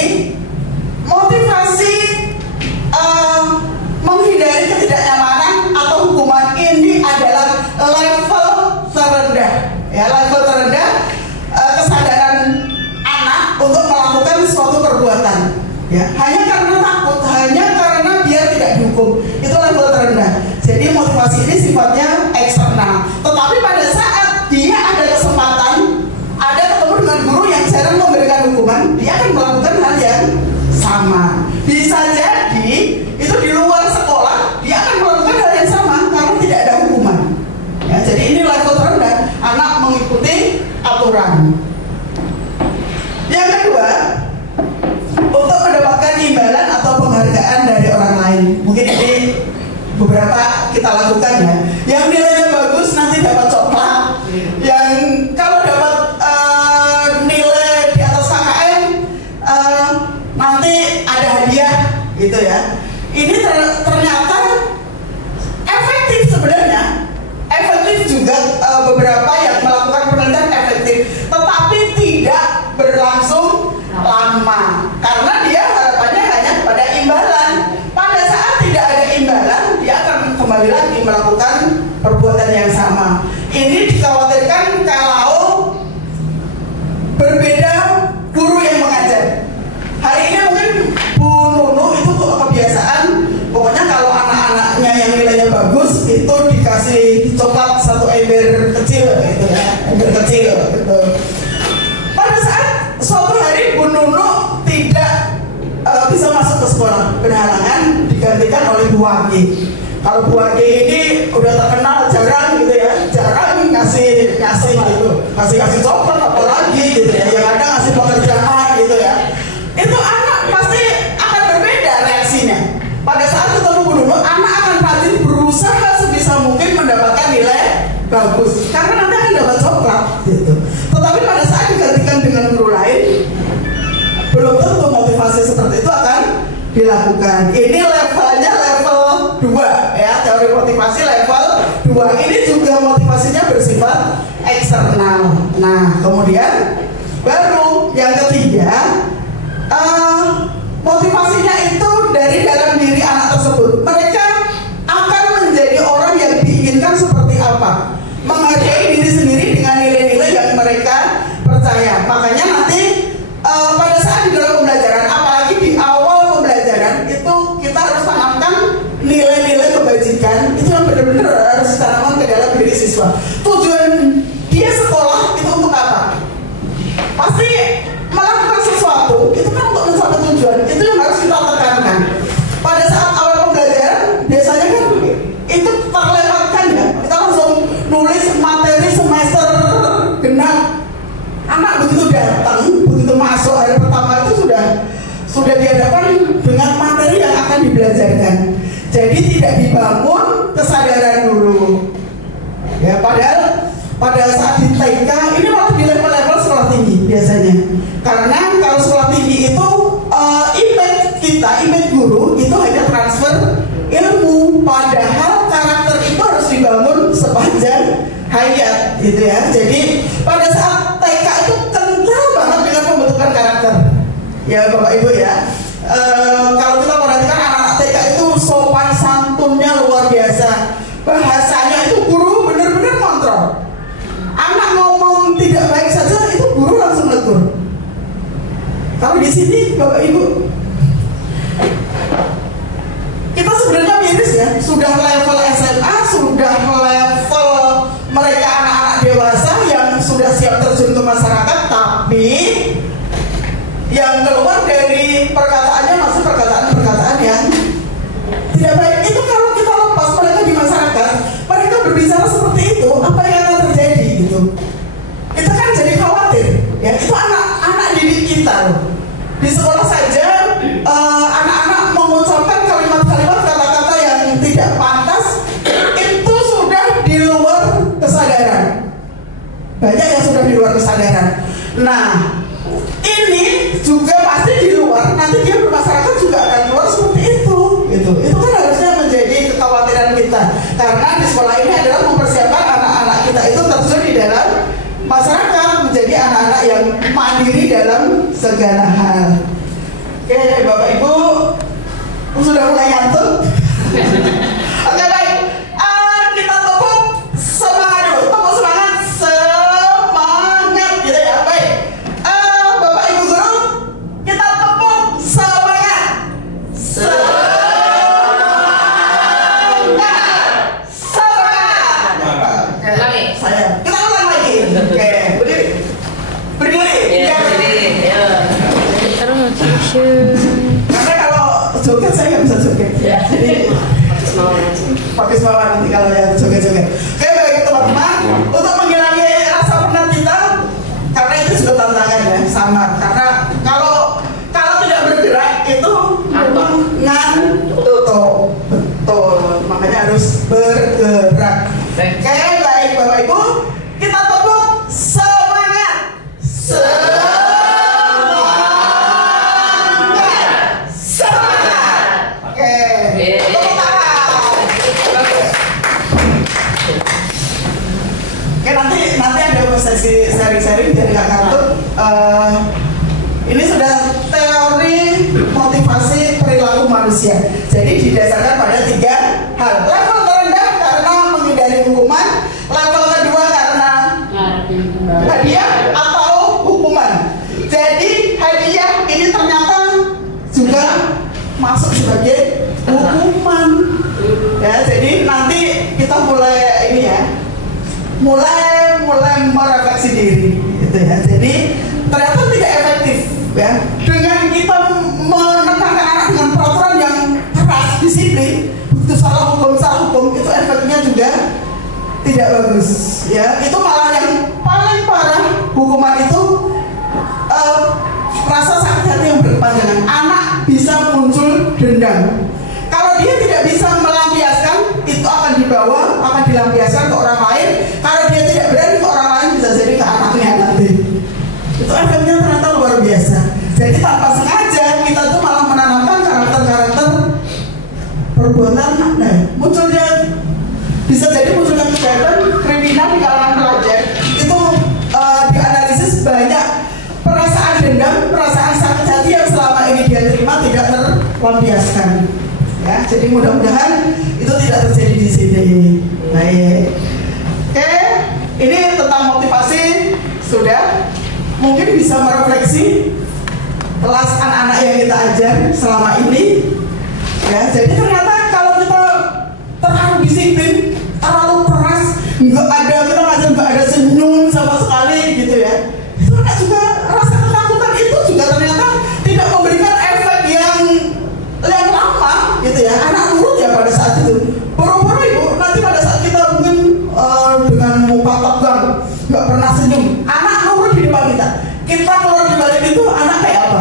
motivasi menghindari ketidaknyamanan atau hukuman ini adalah level terendah, ya, level terendah kesadaran anak untuk melakukan suatu perbuatan, ya, hanya karena takut, hanya karena dia tidak dihukum, itu level terendah. Jadi motivasi ini sifatnya eksternal. Tetapi pada saat dia ada kesempatan, ada ketemu dengan guru yang jarang memberikan hukuman, dia akan melakukan hal yang sama. Bisa jadi itu di luar sekolah dia akan melakukan hal yang sama karena tidak ada hukuman. Ya, jadi ini level terendah, anak mengikuti aturan. Yang kedua, untuk mendapatkan imbalan atau penghargaan dari orang lain. Mungkin ini beberapa kita lakukan ya. Yang nilainya bagus nanti dapat coklat. Yang kalau dapat nilai di atas KKM nanti ada hadiah gitu ya. Ini ternyata efektif sebenarnya. Efektif juga, beberapa yang melakukan penelitian efektif, tetapi tidak berlangsung lama karena dia harapannya hanya pada imbalan. Pada saat tidak ada imbalan, dia akan kembali lagi melakukan perbuatan yang sama. Ini dikhawatirkan kalau berbeda guru yang mengajar. Hari ini mungkin Bu Nunu itu kebiasaan, pokoknya kalau anak-anaknya yang nilainya bagus itu dikasih coklat satu ember kecil gitu ya, ember kecil gitu. Pada saat suatu hari Bu Nunu tidak bisa masuk ke sekolah, berhalangan, digantikan oleh Bu Bu Wage. Kalau Bu Wage ini udah terkenal jarang gitu ya, jarang ngasih coklat apalagi gitu ya, yang ada ngasih pekerjaan gitu ya. Itu anak pasti akan berbeda reaksinya. Pada saat ketemu guru, anak akan rajin berusaha sebisa mungkin mendapatkan nilai bagus, karena nanti akan dapat coklat gitu. Tetapi pada saat digantikan dengan guru lain, belum tentu motivasi seperti itu akan dilakukan. Ini levelnya level 2 ya, teori motivasi level 2. Ini juga motivasinya bersifat eksternal. Nah, kemudian baru yang ketiga, motivasinya itu dari dalam diri anak tersebut. Mereka akan menjadi orang yang diinginkan seperti apa, menghargai diri sendiri dengan nilai-nilai yang mereka percaya. Makanya nanti pada saat di dalam pembelajaran, apalagi di awal pembelajaran, itu kita harus tanamkan nilai-nilai kebajikan. Itu yang benar-benar harus ditanamkan ke dalam diri siswa. Tujuan dia sekolah itu untuk apa? Pasti melakukan sesuatu itu kan untuk mencapai tujuan. Itu yang harus kita tekankan. Pada saat awal pembelajaran biasanya kan itu terlewatkan ya. Kita langsung nulis materi semester genap. Anak begitu datang, begitu masuk hari pertama itu sudah dihadapkan dengan materi yang akan dibelajarkan. Jadi tidak dibangun kesadaran dulu. Ya, padahal pada saat di TK ini malah di level-level sekolah tinggi biasanya. Karena kalau sekolah tinggi itu image guru itu hanya transfer ilmu, padahal karakter itu harus dibangun sepanjang hayat gitu ya. Jadi pada saat TK itu kental banget dengan pembentukan karakter ya Bapak Ibu ya. Kalau kita perhatikan anak-anak TK itu sopan santunnya luar biasa, bahasanya itu guru benar-benar kontrol. Anak ngomong tidak baik saja itu guru langsung negur. Kalau di sini Bapak Ibu, kita sebenarnya miris ya, sudah level SMA, sudah level mereka anak-anak dewasa yang sudah siap terjun ke masyarakat, tapi yang keluar dari perkataannya masih perkataan-perkataan yang tidak baik. Itu kalau kita lepas mereka di masyarakat, mereka berbicara seperti itu, apa yang akan terjadi gitu? Kita kan jadi khawatir ya, itu anak-anak didik kita loh. Di sekolah saja anak-anak mengucapkan kalimat-kalimat kata-kata yang tidak pantas, itu sudah di luar kesadaran. Banyak yang sudah di luar kesadaran. Nah, ini juga pasti di luar, nanti dia bermasyarakat juga akan keluar seperti itu gitu. Itu kan harusnya menjadi kekhawatiran kita, karena di sekolah ini adalah mempersiapkan anak-anak kita itu terjun di dalam masyarakat, menjadi anak-anak yang mandiri dalam segala hal. Oke Bapak Ibu, sudah mulai ngantuk? Oke baik, kita tepuk semangat dulu, tepuk semangat gitu ya. Baik, Bapak Ibu guru, kita tepuk semangat. Saya, kita ulang lagi. Oke, berdiri. Karena kalau joget saya nggak bisa joget. Jadi pakai semua nanti kalau yang joget-joget. Oke baik teman-teman, untuk menghilangi rasa penat kita, karena itu juga tantangan ya, sama. Karena kalau tidak bergerak itu memang ngantuk. Betul, makanya harus bergerak. Oke baik Bapak Ibu, kita tepuk semangat. Nanti ada sesi sharing-sharing dari Kak Kartun. Ini sudah teori motivasi perilaku manusia. Jadi didasarkan pada 3 hal. Level terendah karena menghindari hukuman, level kedua karena hadiah atau hukuman. Jadi hadiah ini ternyata juga masuk sebagai hukuman. Ya, jadi nanti kita mulai ini ya. Mulai merefleksi diri gitu ya. Jadi ternyata tidak efektif ya. Dengan kita menekankan anak dengan peraturan yang keras, disiplin, guru, itu efeknya juga tidak bagus. Ya, itu malah yang paling parah hukuman itu rasa sakit hati yang berkepanjangan. Anak bisa muncul dendam. Kalau dia tidak bisa melampiaskan, itu akan dibawa, akan dilampiaskan ke orang lain. Kalau dia tidak berani ke orang lain, bisa jadi ke anaknya nanti. Itu efeknya ternyata luar biasa. Jadi tanpa sengaja kita tuh malah menanamkan karakter-karakter perbuatan. Nah, munculnya bisa jadi munculnya kejahatan kriminal di kalangan pelajar. Itu dianalisis banyak perasaan dendam, perasaan sakit hati yang selama ini dia terima tidak terlampiaskan. Ya, jadi mudah-mudahan itu tidak terjadi di sini. Baik. Oke, ini tentang motivasi sudah. Mungkin bisa merefleksi kelas anak-anak yang kita ajar selama ini. Ya, jadi ternyata kalau kita terlalu disiplin, terlalu keras, nggak ada kita ngajar nggak ada senyum sama sekali gitu ya. Itu anak juga rasa ketakutan itu juga ternyata tidak memberikan efek yang lama gitu ya. Anak nurut ya pada saat itu. Boro-boro ibu nanti pada saat kita mungkin dengan muka tegang, nggak pernah senyum, anak nurut di depan kita. Kita keluar di balik itu anak kayak apa?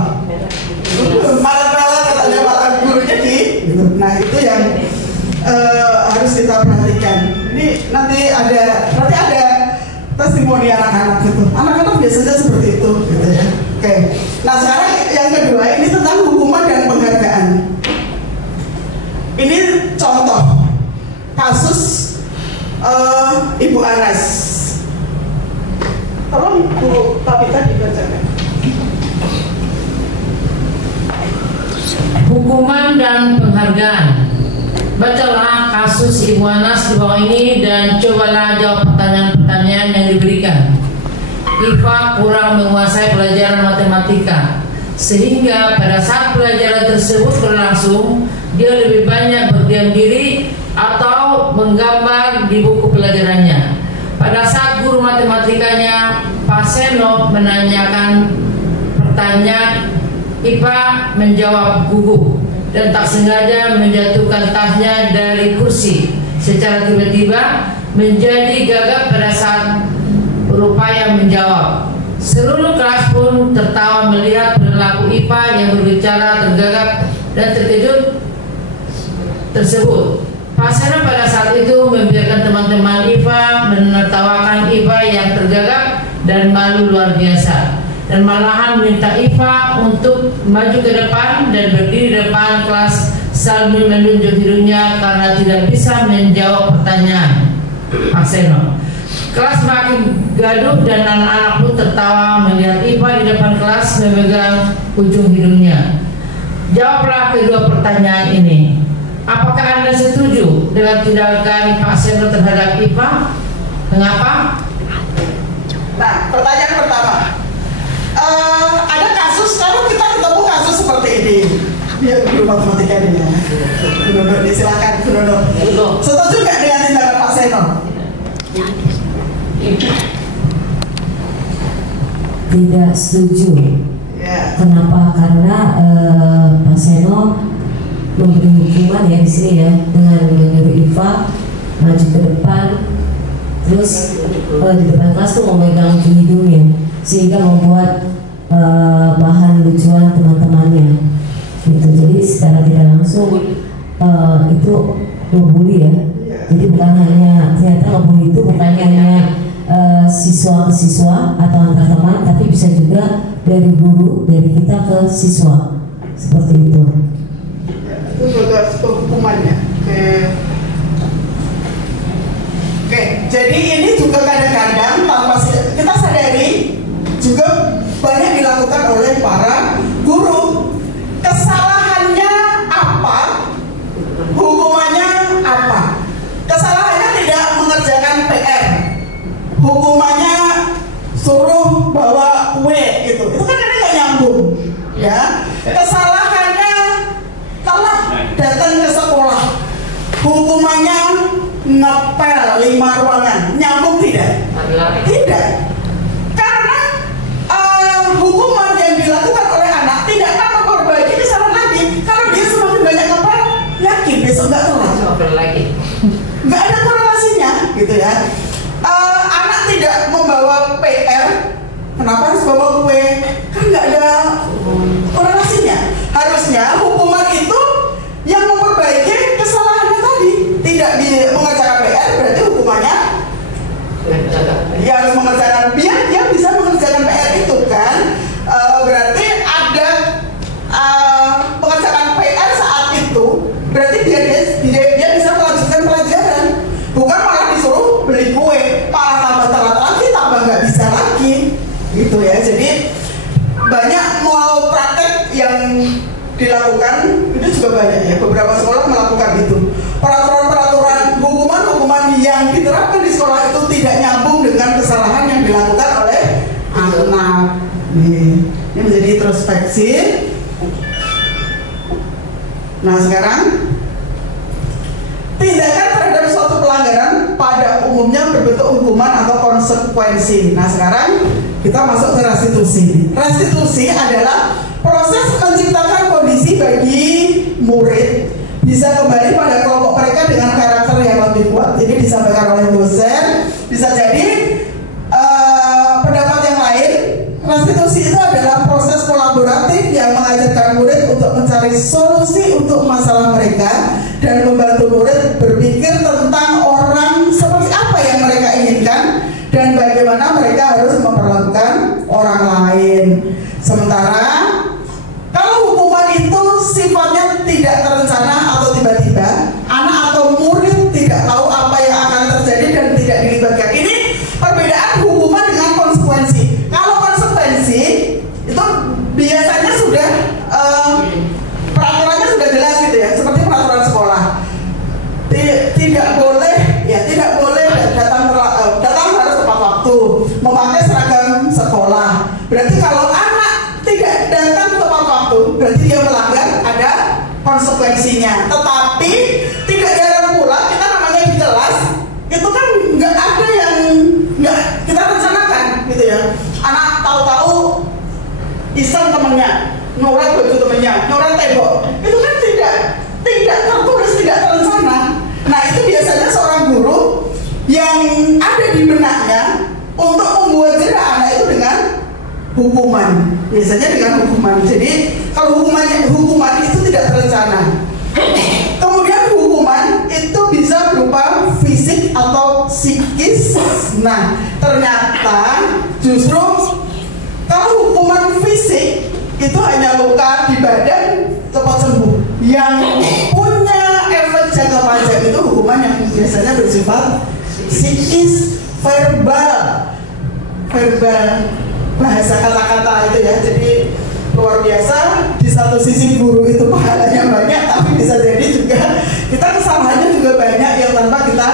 Malah katanya malah gurunya gitu. Nah itu yang harus kita perhatikan. Ini nanti ada testimoni anak-anak gitu. Anak-anak biasanya seperti itu gitu ya. Oke. Nah sekarang yang kedua ini tentang hukuman dan penghargaan. Ini contoh kasus Ibu Anas. Tolong Bu Tabita dibacakan. Hukuman dan penghargaan. Bacalah kasus Ibu Anas di bawah ini dan cobalah jawab pertanyaan-pertanyaan yang diberikan. Iva kurang menguasai pelajaran matematika, sehingga pada saat pelajaran tersebut berlangsung, dia lebih banyak berdiam diri atau menggambar di buku pelajarannya. Pada saat guru matematikanya Pak Seno menanyakan pertanyaan, Iva menjawab gugup dan tak sengaja menjatuhkan tasnya dari kursi. Secara tiba-tiba menjadi gagap pada saat berupaya menjawab. Seluruh kelas pun tertawa melihat perilaku Iva yang berbicara tergagap dan terkejut tersebut. Pak Seno pada saat itu membiarkan teman-teman Iva menertawakan Iva yang tergagap dan malu luar biasa, dan malahan minta Iva untuk maju ke depan dan berdiri di depan kelas sambil menunjuk hidungnya karena tidak bisa menjawab pertanyaan Pak Seno. Kelas makin gaduh dan anak-anak pun tertawa melihat Iva di depan kelas memegang ujung hidungnya. Jawablah kedua pertanyaan ini. Apakah Anda setuju dengan tindakan Pak Seno terhadap Iva? Mengapa? Nah, pertanyaan pertama. Ada kasus, kalau kita ketemu kasus seperti ini, biar guru matematika ini ya. Guru, silakan Guru. Setuju nggak dengan tindakan Pak Seno? Tidak setuju. Ya. Kenapa? Karena Pak Seno memberi hukuman ya di sini ya, dengan menyuruh Iva maju ke depan, terus di depan kelas tuh memegang hidungnya, sehingga membuat bahan lucuan teman-temannya gitu. Jadi secara tidak langsung itu ngebully ya. Jadi bukan hanya, ternyata ngebully itu bukan hanya siswa ke siswa atau antar teman, tapi bisa juga dari guru, dari kita ke siswa, seperti itu. Itu juga hukumannya. Oke, jadi ini juga kadang-kadang tanpa kita sadari juga banyak dilakukan oleh para guru. Kesalahannya apa? Hukumannya apa? Kesalahannya tidak mengerjakan PR. Hukumannya suruh bawa kue gitu. Itu kan kadang nggak nyambung, ya. Kesalahannya telat datang ke sekolah. Hukumannya ngepel 5 ruangan. Nyambung tidak? Tidak. Karena hukuman yang dilakukan oleh anak tidak akan memperbaiki kesalahan lagi. Kalau dia semakin banyak ngepel, yakin besok nggak telat. lagi. nggak ada korelasinya gitu ya. Anak tidak membawa PR, kenapa harus bawa kue? Kan nggak ada korelasinya. Harusnya hukuman itu yang memperbaiki kesalahannya tadi. Tidak mengerjakan PR berarti hukumannya ya harus mengerjakan, biar dia bisa mengerjakan PR itu kan. Berarti ada mengerjakan PR saat itu, berarti dia bisa melanjutkan pelajaran, bukan malah disuruh beli kue, malah tambah telat lagi, tambah nggak bisa lagi gitu ya. Jadi banyak mau praktek yang dilakukan itu juga banyak ya, beberapa sekolah melakukan itu. Peraturan-peraturan hukuman-hukuman yang diterapkan di sekolah itu tidak nyambung dengan kesalahan yang dilakukan oleh anak. Ini menjadi introspeksi. Nah sekarang, tindakan terhadap suatu pelanggaran pada umumnya berbentuk hukuman atau konsekuensi. Nah sekarang kita masuk ke restitusi. Restitusi adalah proses menciptakan kondisi bagi murid bisa kembali pada kelompok mereka dengan karakter yang lebih kuat. Ini disampaikan oleh dosen. Bisa jadi pendapat yang lain. Restitusi itu adalah proses kolaboratif yang mengajarkan murid untuk mencari solusi untuk masalah mereka dan membantu murid berpikir tentang orang seperti apa yang mereka inginkan dan bagaimana mereka harus memperlakukan orang lain. Sementara kalau hukuman itu sifatnya tidak terencana atau tiba-tiba, anak atau murid tidak tahu apa yang akan terjadi dan tidak dilibatkan. Ini perbedaan hukuman dengan konsekuensi. Kalau konsekuensi itu biasanya sudah peraturannya sudah jelas gitu ya, seperti peraturan sekolah. Tidak boleh datang harus tepat waktu, memakai seragam sekolah. Berarti kalau anak tidak datang tepat waktu, berarti dia melanggar, ada konsekuensinya. Tetapi tidak jarang pula kita namanya di kelas itu kan nggak ada yang nggak kita rencanakan gitu ya. Anak tahu-tahu iseng temennya, nyorek baju temennya, nyorek tembok, itu kan tidak tertulis, tidak terencana. Nah itu biasanya seorang guru yang ada di benaknya untuk membuat jerah anak itu dengan hukuman, biasanya dengan hukuman. Jadi kalau hukuman itu tidak terencana. Kemudian hukuman itu bisa berupa fisik atau psikis. Nah ternyata justru kalau hukuman fisik itu hanya luka di badan cepat sembuh. Yang punya efek jangka panjang itu hukuman yang biasanya bersifat psikis, verbal bahasa kata-kata itu ya. Jadi luar biasa. Di satu sisi guru itu pahalanya banyak, tapi bisa jadi juga kita kesalahannya juga banyak yang tanpa kita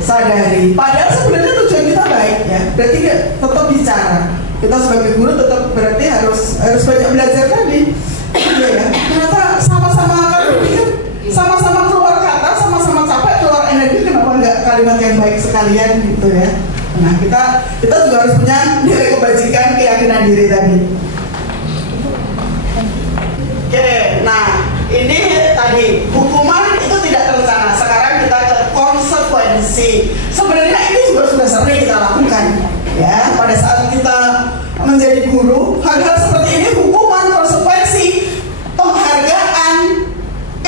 sadari. Padahal sebenarnya tujuan kita baik ya. Berarti tetap bicara. Kita sebagai guru tetap berarti harus banyak belajar tadi. Iya ya. Ternyata sama-sama kan berpikir, sama-sama keluar kata, sama-sama capek keluar energi, kenapa enggak kalimat yang baik sekalian gitu ya. Nah kita juga harus punya nilai kebajikan, keyakinan diri tadi. Oke, nah ini tadi hukuman itu tidak terencana. Sekarang kita ke konsekuensi. Sebenarnya ini juga sudah sering kita lakukan ya. Pada saat kita menjadi guru, hal-hal seperti ini, hukuman, konsekuensi, penghargaan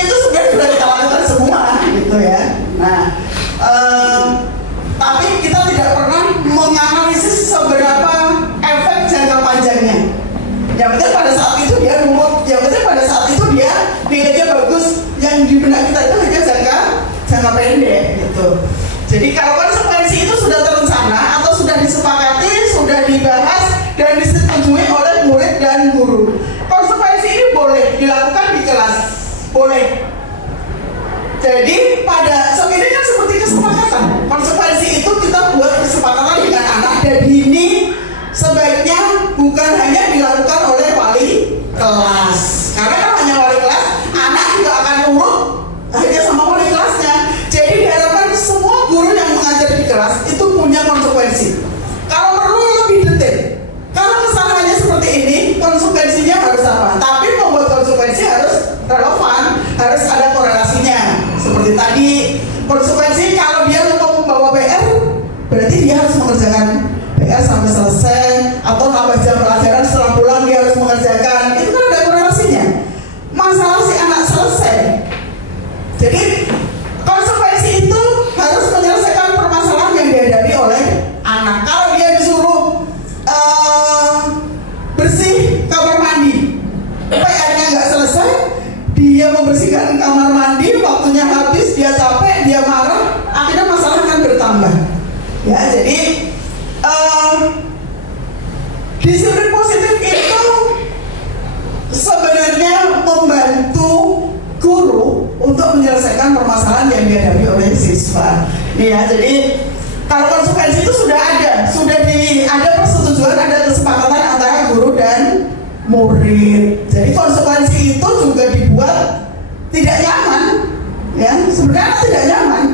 itu sudah kita lakukan semua gitu ya. Nah tapi kita tidak pernah menganalisis seberapa efek jangka panjangnya. Yang penting pada saat itu dia nurut, yang penting pada saat itu dia nilainya bagus. Yang di benak kita itu hanya jangka pendek gitu. Jadi kalau konsekuensi itu sudah terencana atau sudah disepakati, sudah dibahas dan disetujui oleh murid dan guru. Konsekuensi ini boleh dilakukan di kelas, boleh. Jadi ini kan seperti kesepakatan. Konsekuensi itu kita buat kesepakatan dengan anak, dan ini sebaiknya bukan hanya dilakukan oleh wali kelas. Karena kan hanya wali kelas, anak juga akan nurut hanya sama wali kelasnya. Jadi diharapkan semua guru yang mengajar di kelas itu punya konsekuensi. Kalau perlu lebih detail. Kalau kesalahannya seperti ini, konsekuensinya harus apa? Tapi membuat konsekuensi harus relevan, harus ada korelasinya. Seperti tadi konsekuensi kalau dia lupa membawa PR, berarti dia harus mengerjakan PR sampai selesai, atau tambah jam pelajaran setelah pulang dia harus mengerjakan. Itu kan ada korelasinya. Masalah si anak selesai. Jadi konsekuensi itu harus menyelesaikan permasalahan yang dihadapi oleh anak. Kalau dia disuruh bersih kamar mandi, PR-nya nggak selesai, dia membersihkan kamar mandi, waktunya habis, dia capek, dia marah, akhirnya masalah akan bertambah. Ya, jadi disiplin positif itu sebenarnya membantu guru untuk menyelesaikan permasalahan yang dihadapi oleh siswa. Nih ya, jadi kalau konsekuensi itu sudah ada persetujuan, ada kesepakatan antara guru dan murid. Jadi konsekuensi itu juga dibuat tidak nyaman, ya sebenarnya tidak nyaman.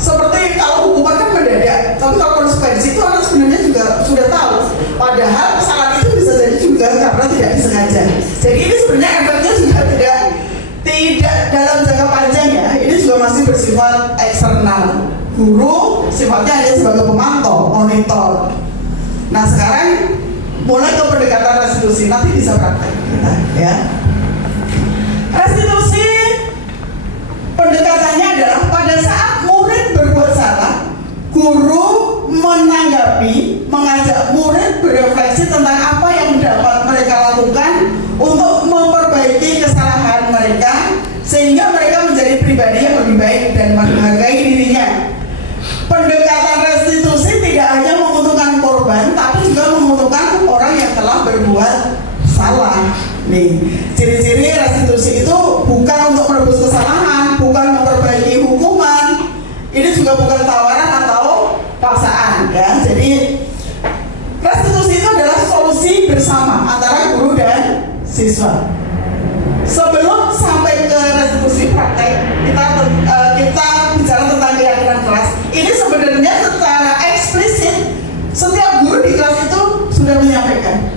Seperti kalau hukuman kan mendadak, tapi kalau konsekuensi itu anak sebenarnya juga sudah tahu. Padahal kesalahan itu bisa jadi juga karena tidak disengaja. Jadi ini sebenarnya efeknya juga tidak dalam jangka panjang ya. Ini juga masih bersifat eksternal. Guru sifatnya hanya sebagai pemantau, monitor. Nah sekarang mulai ke pendekatan restitusi, nanti bisa praktek kita, ya. Restitusi pendekatannya adalah pada saat murid berbuat salah, guru menanggapi, mengajak murid berefleksi tentang apa yang dapat mereka lakukan untuk memperbaiki kesalahan mereka sehingga mereka menjadi pribadi yang lebih baik dan menghargai dirinya. Pendekatan restitusi tidak hanya menguntungkan korban, tapi juga menguntungkan orang yang telah berbuat salah. Nih, ciri-ciri restitusi itu bukan untuk menebus kesalahan, bukan memperbaiki hukuman. Ini juga bukan tawaran atau paksaan, ya. Jadi restitusi itu adalah solusi bersama antara guru dan siswa. Sebelum sampai ke restitusi praktek, kita bicara tentang keyakinan kelas. Ini sebenarnya secara eksplisit setiap guru di kelas itu sudah menyampaikan.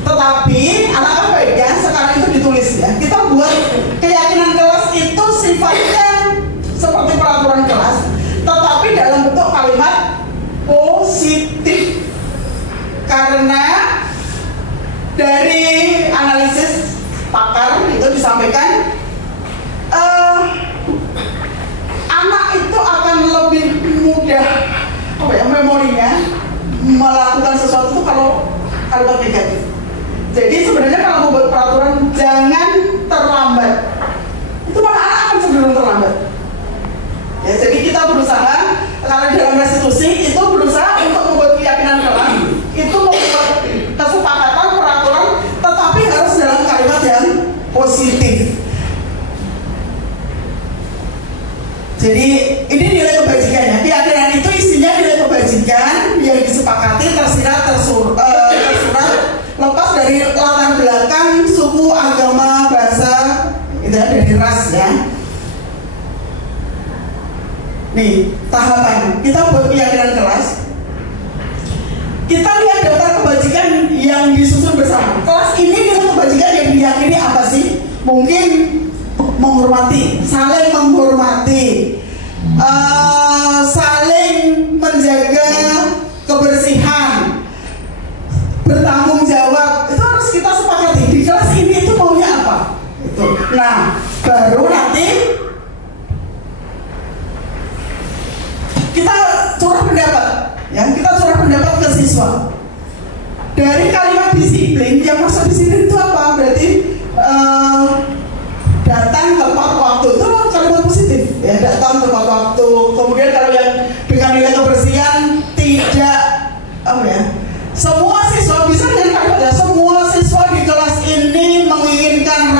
Tetapi alangkah baiknya sekarang itu ditulis ya. Kita buat keyakinan kelas itu sifatnya seperti peraturan kelas, tetapi dalam bentuk kalimat positif. Karena dari analisis pakar itu disampaikan anak itu akan lebih mudah memorinya melakukan sesuatu itu kalau kalimat negatif. Jadi sebenarnya kalau membuat peraturan jangan terlambat, itu malah anak akan cenderung terlambat. Ya, jadi kita berusaha kalau dalam restitusi itu berusaha untuk membuat keyakinan kelas itu membuat kesepakatan peraturan, tetapi harus dalam kalimat yang positif. Jadi ini nilai kebajikannya. Keyakinan itu isinya nilai kebajikan yang disepakati tersirat tersurat lepas dari latar belakang suku, agama, bahasa, itu dari ras ya. Nih tahapan kita buat keyakinan kelas. Kita lihat daftar kebajikan yang disusun bersama. Kelas ini nilai kebajikan yang diyakini apa sih? Mungkin menghormati, saling menghormati, saling menjaga kebersihan, bertanggung jawab. Itu harus kita sepakati. Di kelas ini itu maunya apa? Itu. Nah, baru nanti kita curah pendapat, ya kita curah pendapat ke siswa. Dari kalimat disiplin, yang maksud disiplin itu apa? Berarti datang tepat waktu, itu kalimat positif ya, datang tepat waktu. Kemudian kalau yang dengan nilai kebersihan tidak semua siswa bisa dengan kalimatnya, semua siswa di kelas ini menginginkan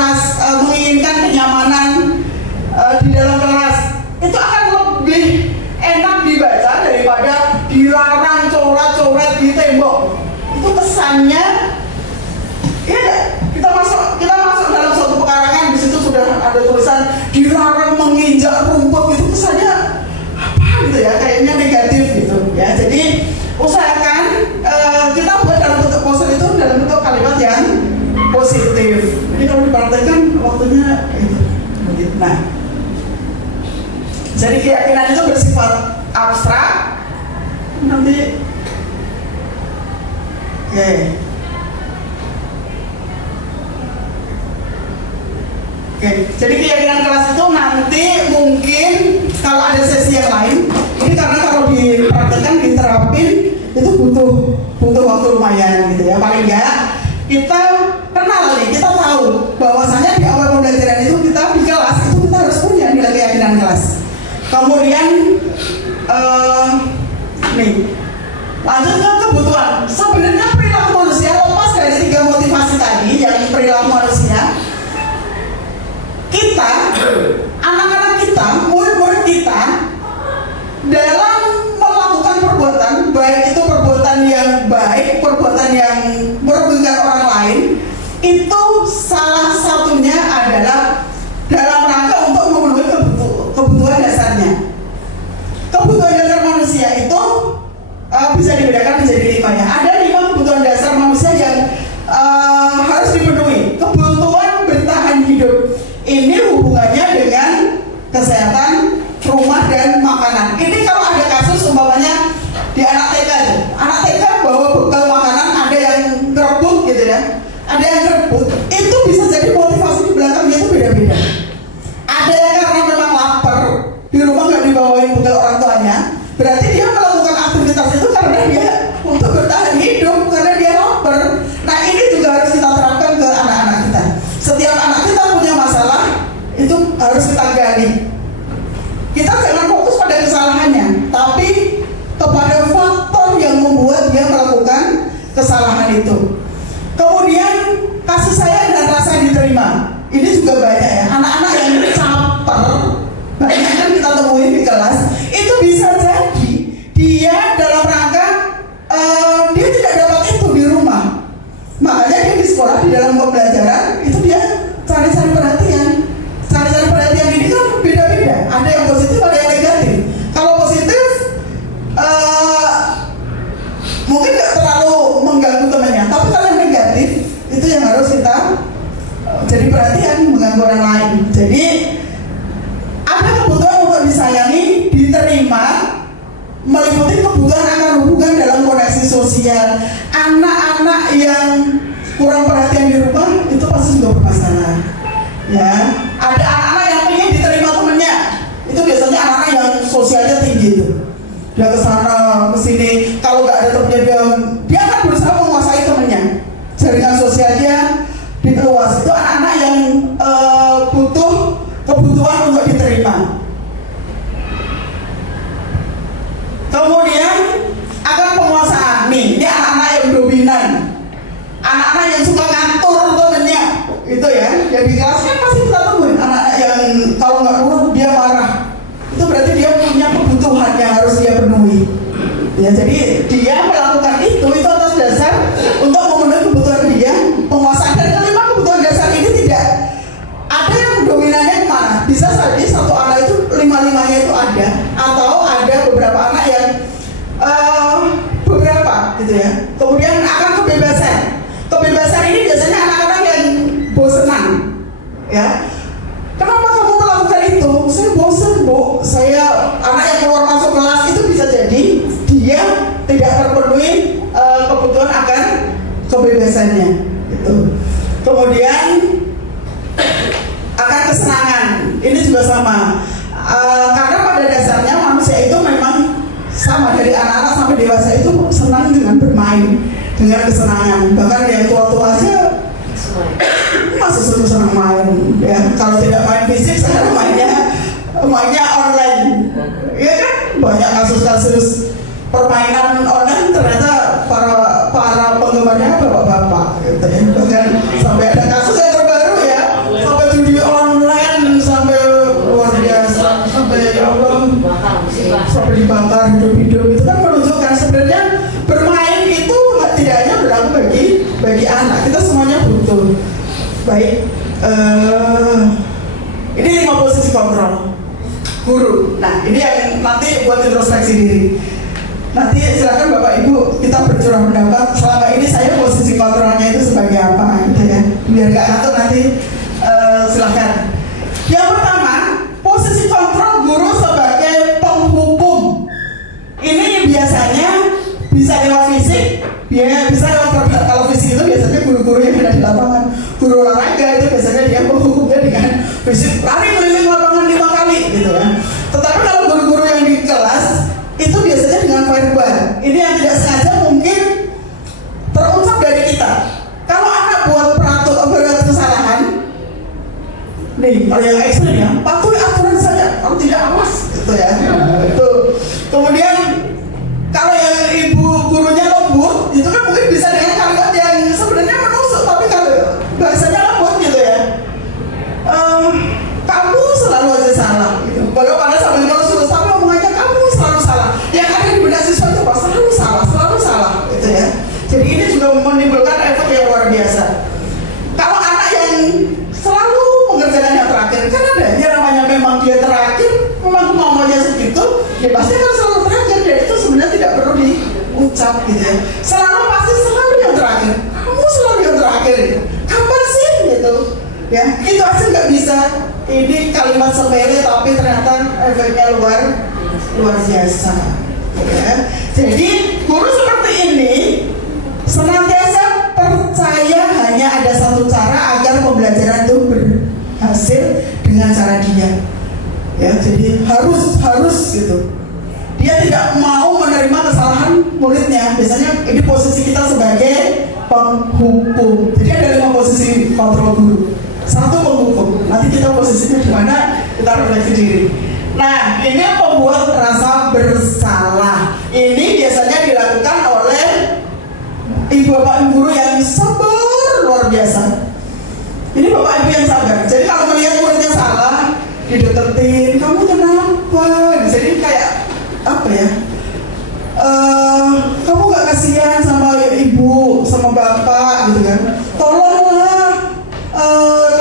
kenyamanan di dalam kelas. Itu akan lebih enak dibaca daripada dilarang coret-coret di tembok. Itu kesannya ya kita masuk dalam suatu pekarangan, di situ sudah ada tulisan dilarang menginjak rumput, itu kesannya apa gitu ya, kayaknya negatif gitu ya. Jadi usahakan kita buat dalam bentuk poster itu dalam bentuk kalimat yang positif. Jadi kalau dipraktekkan waktunya itu. Nah, Jadi keyakinan itu bersifat abstrak. Nanti jadi keyakinan kelas itu nanti mungkin kalau ada sesi yang lain, ini karena kalau dipraktekkan, diterapin itu butuh waktu lumayan gitu ya. Paling enggak kita kenal nih, kita tahu bahwasanya di awal pembelajaran itu kita di kelas itu kita harus punya nilai keyakinan kelas. Kemudian nih lanjut ke kebutuhan. Sebenarnya perilaku manusia lepas dari 3 motivasi tadi yang perilaku manusia. Kita, anak-anak kita, murid-murid kita dalam melakukan perbuatan, baik itu perbuatan yang baik, perbuatan yang merugikan orang lain, itu salah satunya adalah dalam rangka untuk memenuhi kebutuhan dasarnya. Kebutuhan dasar manusia itu bisa dibedakan menjadi 5 ya. Ada 5 kebutuhan dasar manusia yang harus dipenuhi. Kebutuhan bertahan hidup. Ini hubungannya dengan kesehatan, rumah, dan makanan. Ini kalau ada kasus umpamanya di anak TK itu. Anak TK bawa bekal makanan, ada yang kerebut gitu ya. Ada yang kerebut, itu bisa jadi motivasi di belakangnya itu beda-beda. Ada yang karena memang lapar, di rumah nggak dibawain bekal orang tuanya, berarti dia melakukan aktivitas itu karena dia untuk bertahan hidup, karena dia lapar. Nah ini juga harus kita terapkan ke anak-anak kita. Setiap anak kita punya masalah, itu harus kita gali. Kita jangan fokus pada kesalahannya, tapi kepada faktor yang membuat dia melakukan kesalahan itu. Kemudian kasih sayang dan rasa diterima. Ini juga banyak ya, anak-anak yang caper, banyak kan kita temuin di kelas. Itu bisa jadi dia dalam rangka dia tidak dapat itu di rumah. Makanya dia di sekolah, di dalam pembelajaran itu dia cari-cari perhatian. Cari-cari perhatian ini kan beda-beda. Ada yang positif, ada yang negatif. Kalau positif mungkin nggak terlalu mengganggu temannya, tapi kalau yang negatif itu yang harus kita jadi perhatian, mengganggu orang lain. Jadi ada kebutuhan untuk disayangi, diterima, meliputi kebutuhan akan hubungan dalam koneksi sosial. Anak-anak yang kurang perhatian di rumah itu pasti juga bermasalah. Ya, ada anak-anak yang ingin diterima temannya. Itu biasanya anak-anak yang sosialnya tinggi itu. Dia kesana, kesini. Kalau nggak ada temannya, dia akan berusaha menguasai temannya. Jaringan sosialnya diperluas. Itu anak-anak yang butuh kebutuhan untuk diterima. Kemudian akan penguasaan. Nih, ini anak-anak yang dominan, anak-anak yang suka ngatur temennya, itu ya. Yang di kelas kan pasti kita temuin anak-anak yang kalau nggak nurut dia marah. Itu berarti dia punya kebutuhan yang harus dia penuhi. Ya, jadi dia melakukan itu atas dasar untuk memenuhi kebutuhan dia, penguasaan. Dan kelima kebutuhan dasar ini tidak ada yang dominannya kemana. Bisa saja satu anak itu 5-5-nya itu ada, atau ada beberapa anak yang beberapa gitu ya. Kemudian akan kebebasan. Kebebasan ini biasanya anak-anak yang bosenan, ya. Kenapa kamu melakukan itu? Saya bosen, Bu. Saya anak yang keluar masuk kelas itu bisa jadi dia tidak terpenuhi kebutuhan akan kebebasannya. Gitu. Kemudian akan kesenangan. Ini juga sama. Karena pada dasarnya manusia itu memang sama, dari anak-anak sampai dewasa itu senang dengan bermain, dengan kesenangan. Bahkan yang tua-tua aja masih senang main. Ya, kalau tidak main fisik, sekarang mainnya online. Ya kan, banyak kasus-kasus permainan online ternyata para penggemarnya bapak-bapak. Gitu ya. Bahkan sampai ada kasus yang terbaru ya, sampai judi online, sampai luar biasa, sampai ya Allah, sampai dibakar hidup-hidup. Itu kan menunjukkan sebenarnya bermain itu tidak hanya berlaku bagi anak, kita semuanya butuh. Baik, ini 5 posisi kontrol guru. Nah, ini yang nanti buat introspeksi diri. Nanti silakan Bapak Ibu kita bercurah pendapat. Selama ini saya posisi kontrolnya itu sebagai apa, gitu ya. Biar nggak ngatur nanti silakan. Yang pertama, posisi kontrol guru sebagai fisik lari keliling lapangan 5 kali gitu kan. Tetapi kalau guru-guru yang di kelas itu biasanya dengan verbal. Ini yang tidak sengaja mungkin terucap dari kita. Kalau anak buat kesalahan, nih kalau yang ekstrim ya, patuhi aturan saja, kalau tidak awas gitu ya. Itu. Kemudian kalau yang ibu gurunya lembut, itu kan mungkin bisa dengan kalimat yang sebenarnya menusuk, tapi kalau bahasanya lembut gitu ya. Kamu selalu aja salah gitu. Baru pada sambil menusuk, tapi omongannya kamu selalu salah. Yang ada di benak siswa itu apa? Selalu salah gitu ya. Jadi ini juga menimbulkan efek yang luar biasa. Kalau anak yang selalu mengerjakan yang terakhir, kan ada ya namanya memang dia terakhir, memang kemauannya segitu, dia pasti akan selalu terakhir. Dan itu sebenarnya tidak perlu diucap gitu ya. Selalu yang terakhir. Kamu selalu yang terakhir gitu. Kapan sih gitu? Ya, itu aja nggak bisa. Ini kalimat sepele tapi ternyata efeknya luar biasa. Ya. Jadi guru seperti ini senantiasa percaya hanya ada satu cara agar pembelajaran itu berhasil dengan cara dia. Ya, jadi harus gitu. Dia tidak mau menerima kesalahan muridnya. Biasanya ini posisi kita sebagai penghukum. Jadi ada 5 posisi kontrol guru. 1 penghukum. Nanti kita posisinya di mana? Kita refleksi diri. Nah, ini pembuat rasa bersalah. Ini biasanya dilakukan oleh ibu bapak guru yang sabar luar biasa. Ini bapak ibu yang sabar. Jadi kalau melihat muridnya salah, dideketin, kamu kenapa? Jadi kayak apa ya? Kamu gak kasihan sama ibu, sama bapak gitu kan? Tolonglah,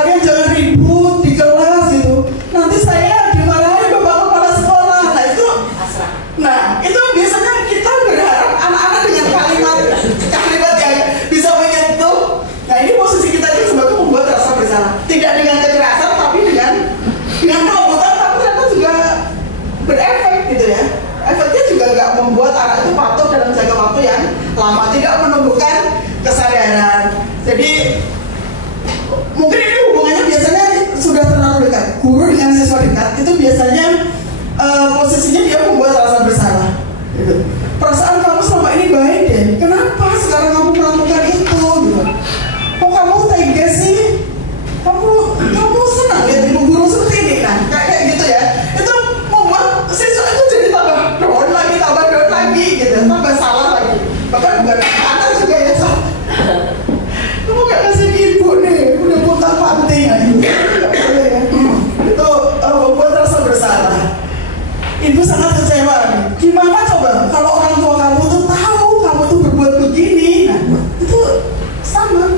kalian jangan ribut di kelas gitu. Nanti saya dimarahin bapak kepala sekolah. Nah itu biasanya kita berharap anak-anak dengan kalimat yang bisa menyentuh. Nah ini posisi kita itu sebagai membuat rasa bersalah. Tidak dengan kekerasan, tapi dengan kelembutan, tapi ternyata juga berefek gitu ya. Efeknya juga nggak membuat anak itu patuh dalam jangka waktu yang lama, tidak menumbuhkan kesadaran. Jadi mungkin ini hubungannya biasanya sudah terlalu dekat. Guru dengan siswa dekat itu biasanya posisinya dia membuat rasa bersalah. Gitu. Perasaan kamu selama ini baik deh. Kenapa sekarang kamu melakukan itu? Gitu. Kok kamu tega sih? Kamu senang lihat ibu guru seperti ini kan? Kayak gitu ya. Itu membuat siswa itu jadi tambah down lagi gitu, tambah salah lagi. Bahkan bukan anak juga ya salah. Kamu gak kasih ibu nih, udah putar panting aja. Itu membuat rasa bersalah. Ibu sangat kecewa. Gimana coba kalau orang tua kamu tuh tahu kamu tuh berbuat begini? Nah, itu sama.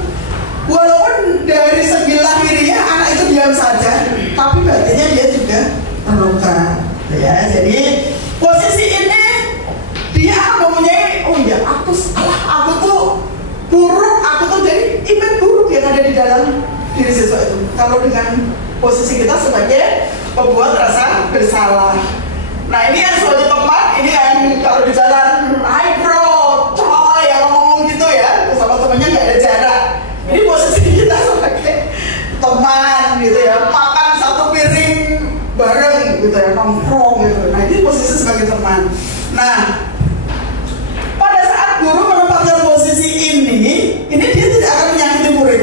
Walaupun dari segi lahiriah anak itu diam saja, tapi batinnya dia juga terluka. Ya, jadi posisi ini dia mempunyai, oh iya, aku salah, aku tuh buruk, aku tuh jadi image buruk yang ada di dalam diri siswa itu. Kalau dengan posisi kita sebagai pembuat rasa bersalah. Nah ini yang sebagai teman, ini yang kalau di jalan, hai bro, coy, yang ngomong gitu ya, sama temennya nggak ada jarak. Ini posisi kita sebagai teman gitu ya, makan satu piring bareng gitu ya, nongkrong gitu. Nah ini posisi sebagai teman. Nah pada saat guru menempatkan posisi ini dia tidak akan menyakiti murid.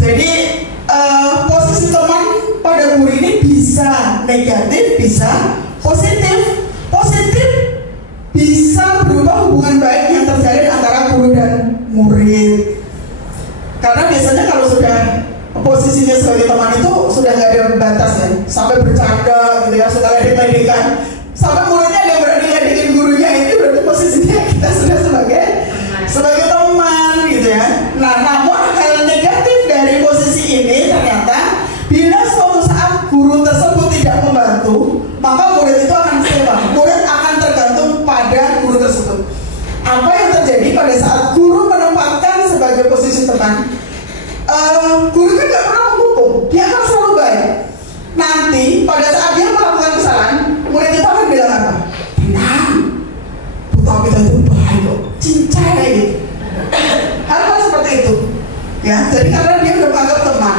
Jadi posisi teman pada guru ini bisa negatif, bisa positif. Positif bisa berupa hubungan baik yang terjalin antara guru dan murid. Karena biasanya kalau sudah posisinya sebagai teman itu sudah nggak ada batas ya, sampai bercanda gitu ya, sudah ledek-ledekan, sampai muridnya ada berani ledekin gurunya, ini berarti posisinya kita sudah sebagai teman gitu ya. Nah namun hal negatif dari posisi ini ternyata bila suatu saat guru tersebut tidak membantu, maka murid itu akan kecewa. Murid akan tergantung pada guru tersebut. Apa yang terjadi pada saat guru menempatkan sebagai posisi teman? Guru kan nggak pernah menghukum, dia akan selalu baik. Nanti pada saat dia melakukan kesalahan, murid itu akan bilang apa? Tenang, putra kita itu baik kok, cincai gitu. Hal-hal seperti itu. Ya, jadi karena dia udah menganggap teman.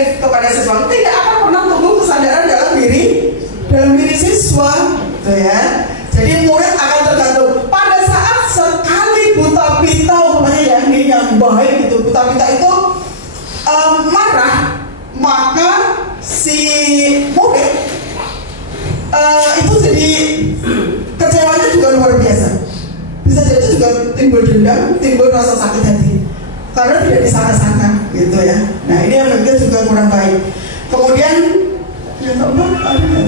negatif kepada siswa tidak akan pernah tumbuh kesadaran dalam diri siswa, gitu ya. Jadi murid akan tergantung pada saat sekali buta pita, umpamanya ya, ini yang baik gitu, buta pita itu marah, maka si murid itu jadi kecewanya juga luar biasa. Bisa jadi juga timbul dendam, timbul rasa sakit hati karena tidak disangka-sangka, gitu ya. Nah ini yang mungkin juga kurang baik. Kemudian yang keempat ada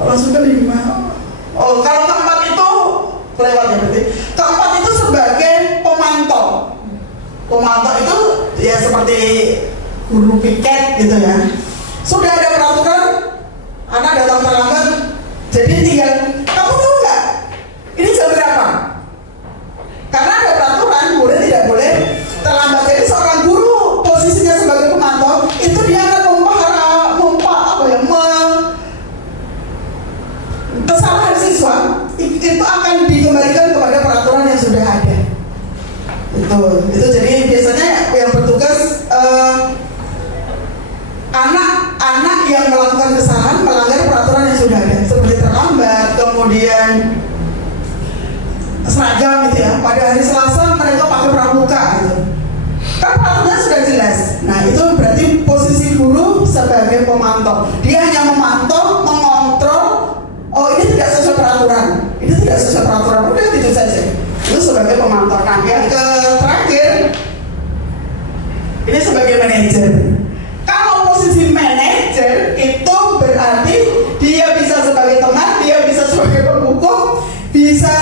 kalau sudah 5. Oh, kalau keempat itu kelewat ya berarti. Keempat itu sebagai pemantau. Pemantau itu ya seperti guru piket gitu ya. Sudah ada peraturan, anak datang terlambat, jadi tinggal kamu tahu nggak? Ini jam berapa? Karena ada peraturan, murid tidak boleh terlambat. Jadi seorang guru posisinya sebagai pemantau itu dia akan kesalahan siswa itu akan dikembalikan kepada peraturan yang sudah ada. Itu jadi biasanya yang bertugas anak-anak yang melakukan kesalahan melanggar peraturan yang sudah ada, seperti terlambat, kemudian seragam gitu ya. Pada hari Selasa mereka pakai pramuka gitu. Kan peraturannya sudah jelas. Nah itu berarti posisi guru sebagai pemantau. Dia hanya memantau, mengontrol. Oh ini tidak sesuai peraturan, ini tidak sesuai peraturan, udah gitu saja. Itu sebagai pemantau. Nah yang terakhir ini sebagai manajer. Kalau posisi manajer itu berarti dia bisa sebagai teman, dia bisa sebagai penghukum, bisa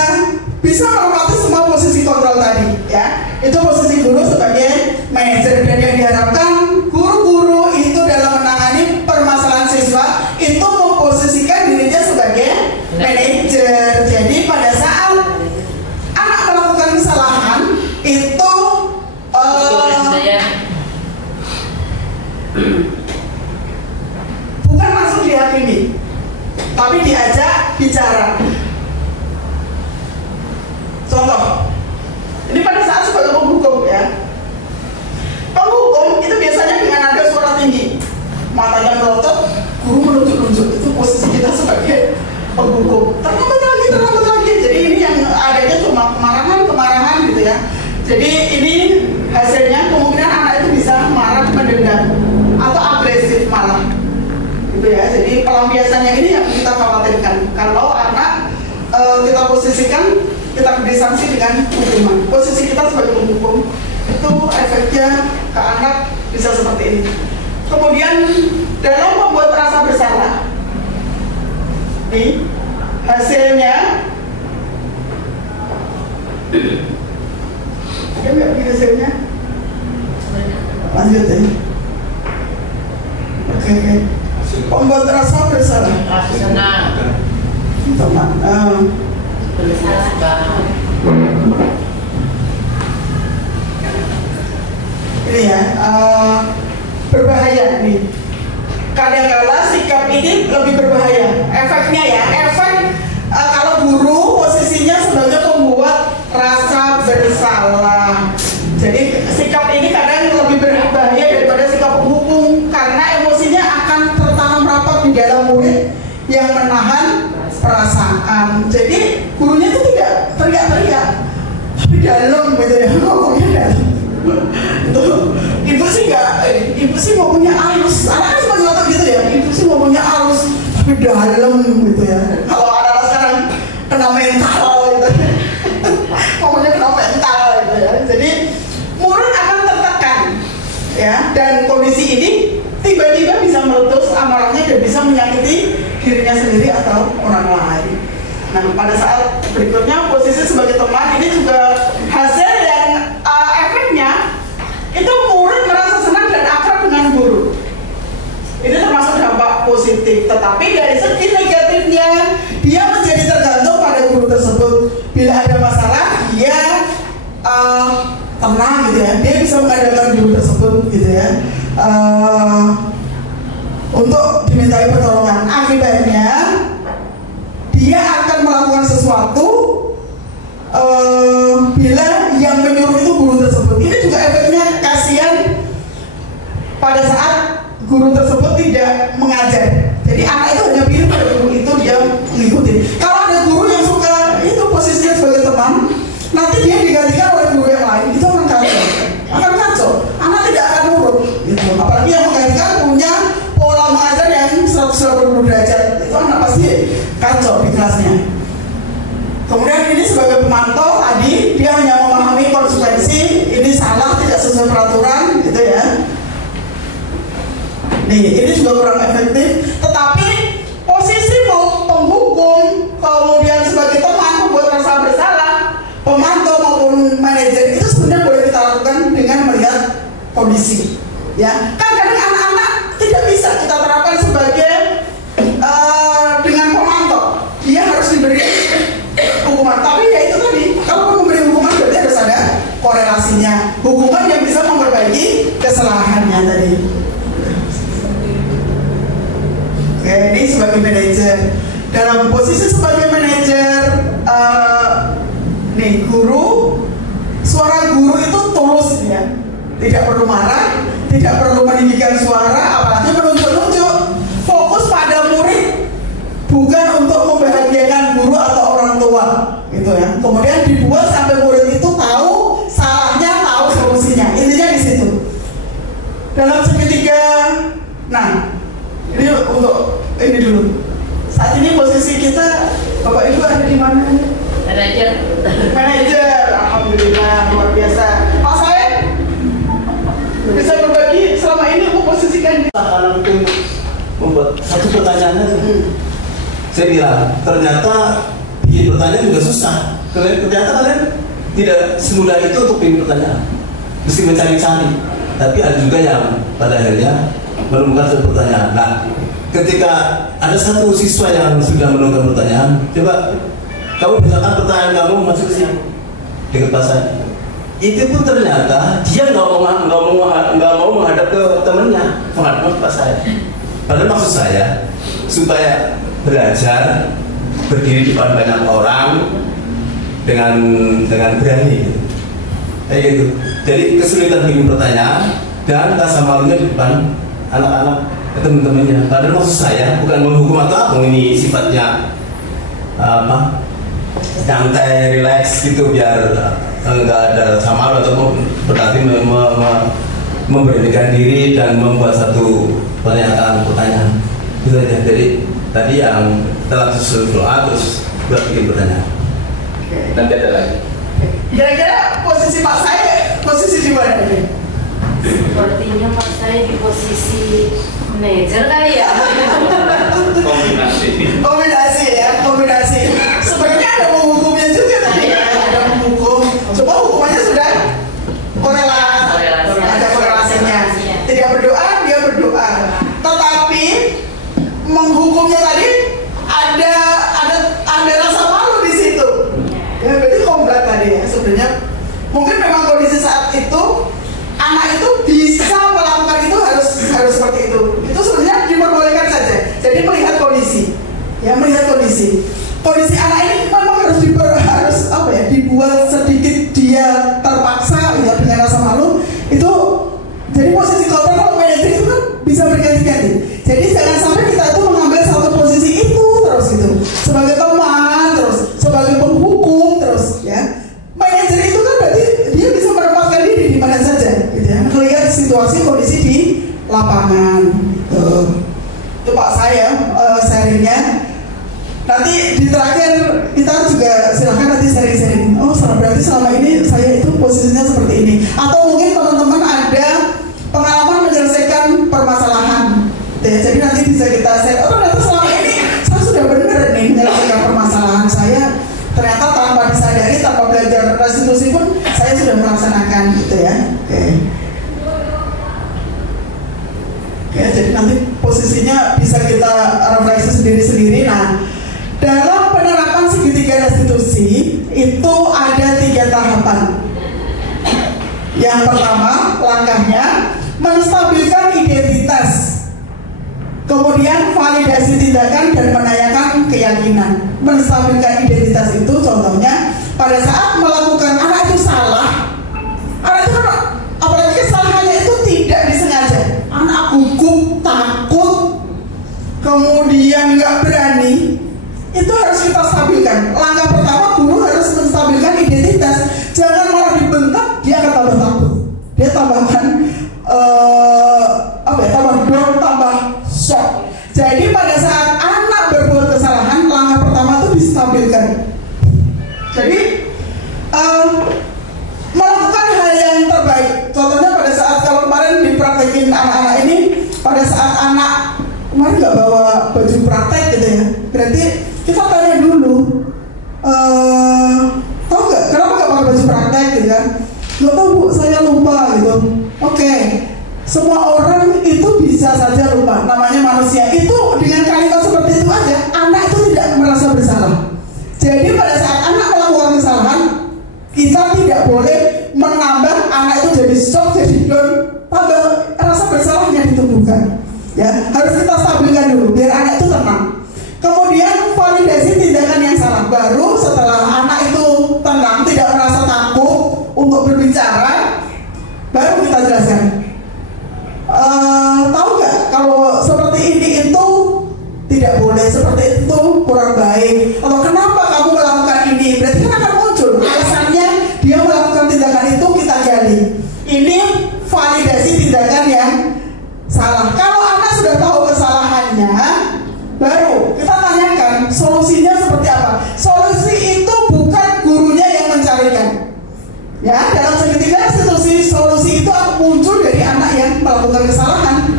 melewati semua posisi kontrol tadi, ya. Itu posisi guru sebagai manajer. Dan yang diharapkan guru-guru itu dalam menangani permasalahan siswa itu memposisikan dirinya sebagai manajer. Jadi pada saat anak melakukan kesalahan itu bukan langsung dihakimi, tapi diajak bicara. Contoh, ini pada saat sebagai penghukum ya, penghukum itu biasanya dengan nada suara tinggi, matanya melotot, guru menunjuk-nunjuk. Itu posisi kita sebagai penghukum. Terlambat lagi. Jadi ini yang adanya cuma kemarahan gitu ya. Jadi ini hasilnya kemungkinan anak itu bisa marah, mendendam, atau agresif malah, gitu ya. Jadi pelampiasannya ini yang kita khawatirkan. Kalau anak kita posisikan, kita beri sanksi dengan hukuman. Posisi kita sebagai penghukum itu efeknya ke anak bisa seperti ini. Kemudian dalam membuat rasa bersalah, nih hasilnya hasilnya lanjut ya. Oke. Membuat rasa bersalah. Teman. Ini ya berbahaya nih. Kadang-kala sikap ini lebih berbahaya. Efeknya ya, kalau guru posisinya sebagai pembuat rasa bersalah. Jadi sikap ini kadang lebih berbahaya daripada sikap penghukum karena emosinya akan tertanam rapat di dalam murid yang menahan perasaan. Jadi gurunya itu tidak teriak-teriak, tapi dalam gitu ya, ngomongnya dalam. Ibu sih ngomongnya halus. Anak kan sebagai otak gitu ya. Ibu sih ngomongnya halus, tapi dalam gitu ya. Kalau anak sekarang kena mental gitu, ngomongnya kena mental gitu ya. Jadi murid akan tertekan ya, dan kondisi ini tiba-tiba bisa meletus amarahnya dan bisa menyakiti dirinya sendiri atau orang lain. Nah pada saat berikutnya posisi sebagai teman ini juga hasil yang efeknya itu murid merasa senang dan akrab dengan guru. Ini termasuk dampak positif. Tetapi dari segi negatifnya dia menjadi tergantung pada guru tersebut. Bila ada masalah dia tenang gitu ya, dia bisa mengandalkan guru tersebut gitu ya, untuk dimintai pertolongan. Akibatnya dia akan melakukan sesuatu bila yang menyuruh itu guru tersebut. Ini juga efeknya kasihan guru tersebut tidak mengajar. Jadi anak itu hanya pilih pada guru itu, dia mengikuti. Kalau ada guru yang suka itu posisinya sebagai teman, nanti dia digantikan oleh guru yang lain, itu akan kacau. Anak tidak akan nurut gitu. Apalagi yang menggantikan punya pola mengajar yang 180 derajat, itu anak pasti kacau di kelasnya. Kemudian ini sebagai pemantau tadi, dia hanya memahami konsekuensi, ini salah, tidak sesuai peraturan gitu ya. Nih, ini juga kurang efektif. Tetapi posisi penghukum, kemudian sebagai teman membuat rasa bersalah, pemantau maupun manajer itu sebenarnya boleh kita lakukan dengan melihat kondisi. Ya, kan kadang anak-anak tidak bisa kita terapkan sebagai dengan pemantau. Dia harus diberi hukuman. Tapi ya itu tadi, kalau memberi hukuman berarti harus ada korelasinya. Hukuman yang bisa memperbaiki kesalahannya tadi. Oke, ini sebagai manajer. Dalam posisi sebagai manajer, nih guru, suara guru itu tulus ya, tidak perlu marah, tidak perlu meninggikan suara, apalagi menunjuk-nunjuk. Fokus pada murid, bukan untuk membahagiakan guru atau orang tua, gitu ya. Kemudian dibuat sampai murid itu tahu salahnya, tahu solusinya. Intinya di situ. Dalam segitiga, nah. Ini untuk ini dulu. Saat ini posisi kita, Bapak Ibu ada di mana? Manajer, alhamdulillah luar biasa. Pak Said bisa berbagi selama ini memposisikan. Karena mungkin membuat satu pertanyaan aja. Saya bilang ternyata bikin pertanyaan juga susah. Ternyata kalian tidak semudah itu untuk bikin pertanyaan. Mesti mencari-cari. Tapi ada juga yang pada akhirnya menemukan satu pertanyaan. Nah, ketika ada satu siswa yang sudah menemukan pertanyaan, coba kamu misalkan pertanyaan kamu masuk ke sini dengan bahasa itu pun ternyata dia nggak mau menghadap ke temennya, menghadap ke pas saya. Padahal maksud saya supaya belajar berdiri di depan banyak orang dengan berani, kayak gitu. Jadi kesulitan bikin pertanyaan dan rasa malunya di depan anak-anak teman-temannya. Padahal maksud saya bukan menghukum atau apa, ini sifatnya apa, santai, relax gitu biar enggak ada rasa malu atau berarti memberanikan diri dan membuat satu pertanyaan itu aja. Jadi tadi yang telah susul doa terus buat bikin pertanyaan. Nanti ada lagi. Kira-kira posisi Pak saya posisi di mana ini? Sepertinya Pak saya di posisi manajer kali ya. Kombinasi ya, kombinasi. Sebenarnya ada menghukumnya juga tadi ya, ada menghukum. Cuma hukumannya sudah ada korelasinya. Tidak berdoa, dia berdoa. Tetapi menghukumnya tadi ada rasa malu di situ. Ya, berarti komplek tadi ya. Sebenarnya mungkin memang kondisi saat itu anak itu bisa melakukan itu harus seperti itu. Itu sebenarnya diperbolehkan saja. Jadi melihat kondisi, ya melihat kondisi. Kondisi anak ini memang harus dibuat sedikit dia terpaksa ya dengan rasa malu. Itu jadi posisi kotor kalau manajer itu kan bisa berganti-ganti. Jadi jangan sampai kita itu mengambil satu posisi itu terus itu sebagai teman, terus sebagai penghukum, terus ya. Manajer itu kan berarti dia bisa menempatkan diri di mana saja, gitu ya. Melihat situasi kondisi di lapangan. Itu Pak saya sharingnya. Nanti di terakhir kita juga silakan nanti sharing-sharing. Oh, berarti selama ini saya itu posisinya seperti ini. Atau mungkin teman-teman ada pengalaman menyelesaikan permasalahan. Ya, jadi nanti bisa kita share. Oh, ternyata selama ini saya sudah benar nih menyelesaikan permasalahan saya. Ternyata tanpa disadari, tanpa belajar restitusi pun saya sudah melaksanakan gitu ya. Oke, jadi nanti posisinya bisa kita refleksi sendiri-sendiri. Nah, dalam penerapan segitiga restitusi itu ada 3 tahapan. Yang pertama, langkahnya menstabilkan identitas, kemudian validasi tindakan dan menanyakan keyakinan. Menstabilkan identitas itu contohnya pada saat melakukan anak itu salah, anak itu apalagi kesalahannya itu tidak disengaja, anak gugup stabilkan. Langkah pertama guru harus menstabilkan identitas. Jangan malah dibentak, dia akan tambah takut. Dia tambahkan tambah down, tambah shock. Jadi pada saat anak berbuat kesalahan, langkah pertama itu distabilkan. Jadi melakukan hal yang terbaik. Contohnya pada saat kalau kemarin dipraktekin anak-anak ini, pada saat anak kemarin nggak bawa baju praktek gitu ya, berarti kita tanya dulu, tahu nggak kenapa nggak pakai baju praktek gitu kan? Nggak tahu Bu, saya lupa gitu. Oke. Semua orang itu bisa saja lupa, namanya manusia. Itu dengan kalimat seperti itu aja, anak itu tidak merasa bersalah. Jadi pada saat anak melakukan kesalahan, kita tidak boleh menambah anak itu jadi shock, jadi down, tambah rasa bersalahnya ditumbuhkan. Ya, harus kita stabilkan dulu biar anak itu tenang. Kemudian validasi tindakan yang salah. Baru setelah anak itu tenang, tidak merasa takut untuk berbicara, baru kita jelaskan. Tahu nggak kalau seperti ini itu tidak boleh, seperti itu kurang baik, atau kenapa kamu melakukan ini? Berarti kan akan muncul alasannya dia melakukan tindakan itu, kita gali. Ini validasi tindakan yang salah. Kalau anak sudah tahu kesalahannya, baru kita tanyakan solusinya seperti apa. Solusi itu bukan gurunya yang mencarikan. Ya, dalam segitiga institusi, solusi itu muncul dari anak yang melakukan kesalahan.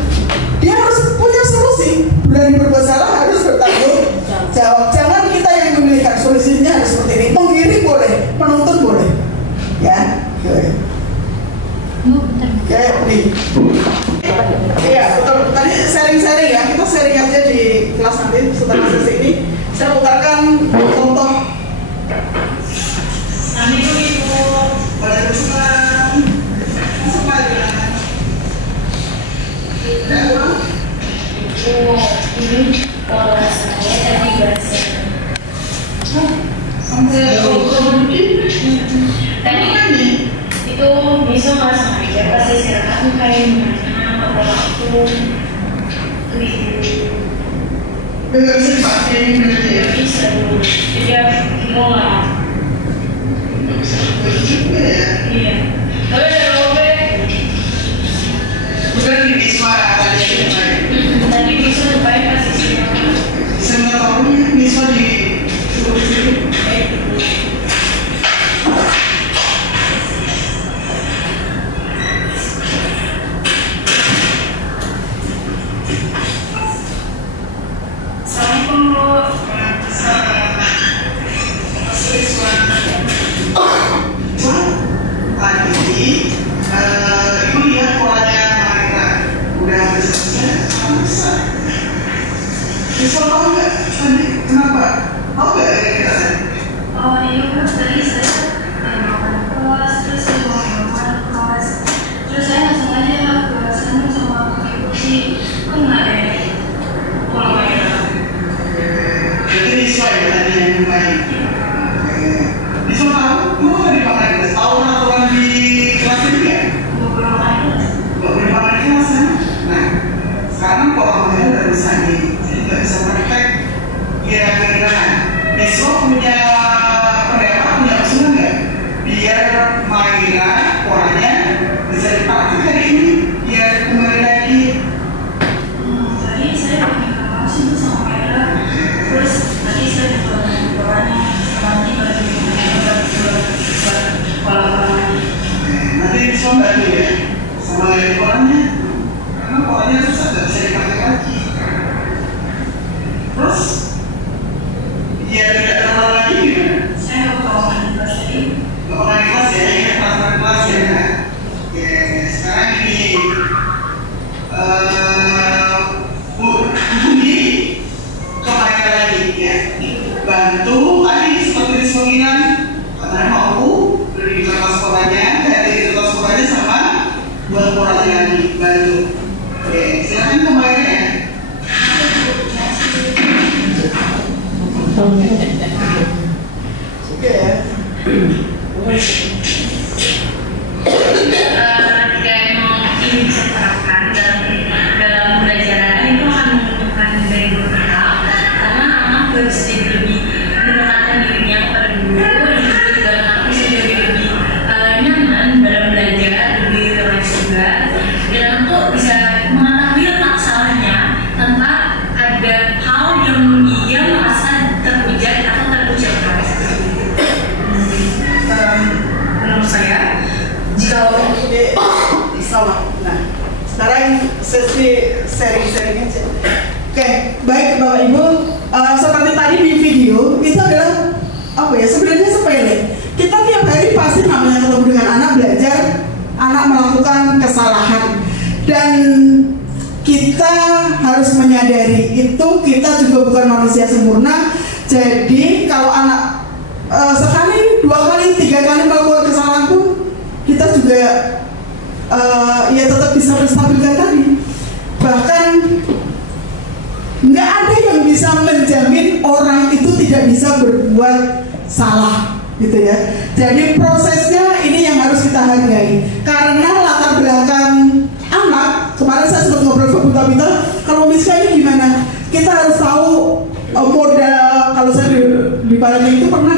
Dia harus punya solusi. Berani berbuat salah harus bertanggung jawab. Jangan kita yang memilihkan solusinya harus seperti ini. Mengiring boleh, menuntut boleh. Ya, kayak ini. Iya, betul. Tadi sharing-sharing ya. Kita sharing aja di kelas nanti setelah sesi ini. Saya putarkan contoh. Waalaikumsalam. Ini saya tadi bahasa tadi itu bisa nggak sengaja pas istirahat kayak gimana pada waktu Dengar sesuatu yang berarti ya? bisa dulu jadi mau nggak juga ya? iya tapi ada lobe bukan di Bisma tadi bisa baik pas istirahat saya tahu Bisma di harus lebih mendekatkan diri dan untuk bisa mengetahui letak salahnya tanpa ada hal yang dia merasa terhujat atau terkucilkan. Menurut saya, jika nah, sekarang sesi sharing aja. Oke, baik Bapak Ibu, seperti tadi di video itu adalah apa ya, sebenarnya sepele. Kita tiap hari pasti namanya ketemu dengan anak, belajar, anak melakukan kesalahan, dan kita harus menyadari itu kita juga bukan manusia sempurna. Jadi kalau anak sekali, 2 kali, 3 kali melakukan kesalahan pun kita juga ya tetap bisa menstabilkan tadi. Bahkan nggak ada yang bisa menjamin orang itu tidak bisa berbuat salah, gitu ya. Jadi prosesnya ini yang harus kita hargai. Karena latar belakang anak, kemarin saya sempat ngobrol ke Buta Bita, kalau misalnya ini gimana? Kita harus tahu modal. Kalau saya di Palembang itu pernah,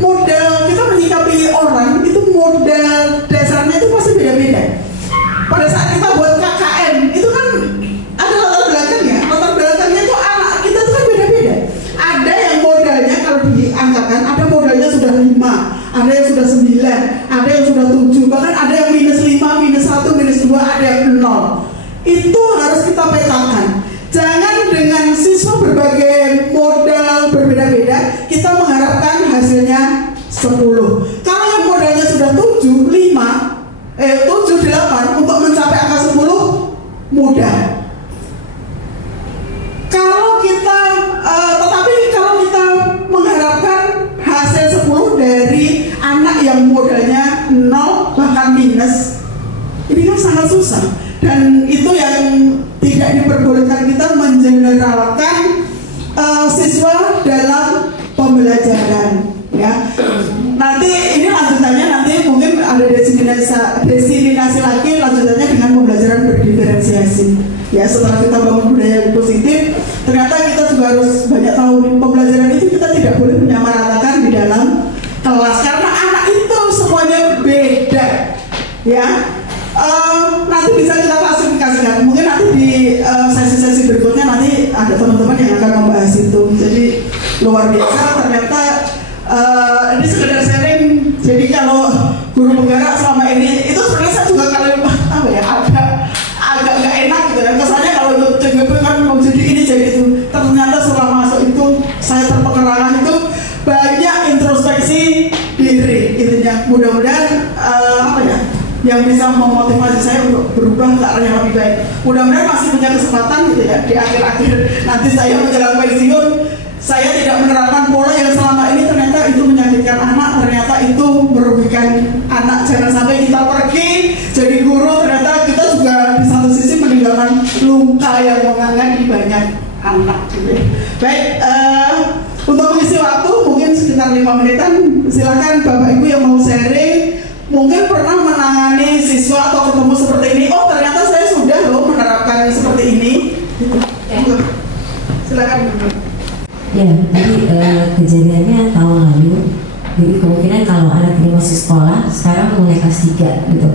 modal kita menyikapi orang itu modal dasarnya itu pasti beda-beda. Pada saat kita buat KKN itu kan ada latar belakangnya. Latar belakangnya itu anak kita itu kan beda-beda. Ada yang modalnya kalau diangkatkan, ada modalnya sudah 5, ada yang sudah 9, ada yang sudah 7, bahkan ada yang -5, -1, -2, ada yang 0. Itu harus kita petakan. Jangan dengan siswa berbagai modal berbeda-beda kita mengharapkan hasilnya 10. Kalau yang modalnya sudah 7, 8 untuk mencapai angka 10 mudah. Tetapi kalau kita mengharapkan hasil 10 dari anak yang modalnya 0 bahkan minus, ini kan sangat susah. Dan itu yang tidak diperbolehkan, kita mengeneralkan siswa dalam pembelajaran, ya. Nanti ini lanjutannya, nanti mungkin ada desiminasi lagi lanjutannya dengan pembelajaran berdiferensiasi. Ya, setelah kita bangun budaya positif, ternyata kita juga harus banyak tahu pembelajaran itu kita tidak boleh menyamaratakan di dalam kelas karena anak itu semuanya beda, ya. Nanti bisa kita klasifikasikan. Mungkin nanti di sesi-sesi berikutnya nanti ada teman-teman yang akan membahas itu. Jadi luar biasa ternyata. Ini sekedar sharing. Jadi kalau guru penggerak selama ini itu sebenarnya saya juga agak nggak enak gitu ya. Kesannya kalau ikut CGP kan mau jadi ini jadi itu. Ternyata setelah masuk itu saya terpengerangan itu banyak introspeksi diri intinya. Mudah-mudahan yang bisa memotivasi saya untuk berubah ke arah yang lebih baik. Mudah-mudahan masih punya kesempatan gitu ya di akhir-akhir nanti saya menjelang pensiun, saya tidak menerapkan pola yang selama ini ternyata itu menyakitkan anak, ternyata itu merugikan anak. Jangan sampai kita pergi jadi guru, ternyata kita juga di satu sisi meninggalkan luka yang menganga di banyak anak gitu ya. Baik, untuk mengisi waktu mungkin sekitar 5 menitan, silakan Bapak Ibu yang mau sharing. Mungkin pernah menangani siswa atau ketemu seperti ini. Oh, ternyata saya sudah loh menerapkan seperti ini. Silakan. Ya, jadi kejadiannya tahun lalu. Jadi kemungkinan kalau anak ini masih sekolah, sekarang mulai kelas 3 gitu.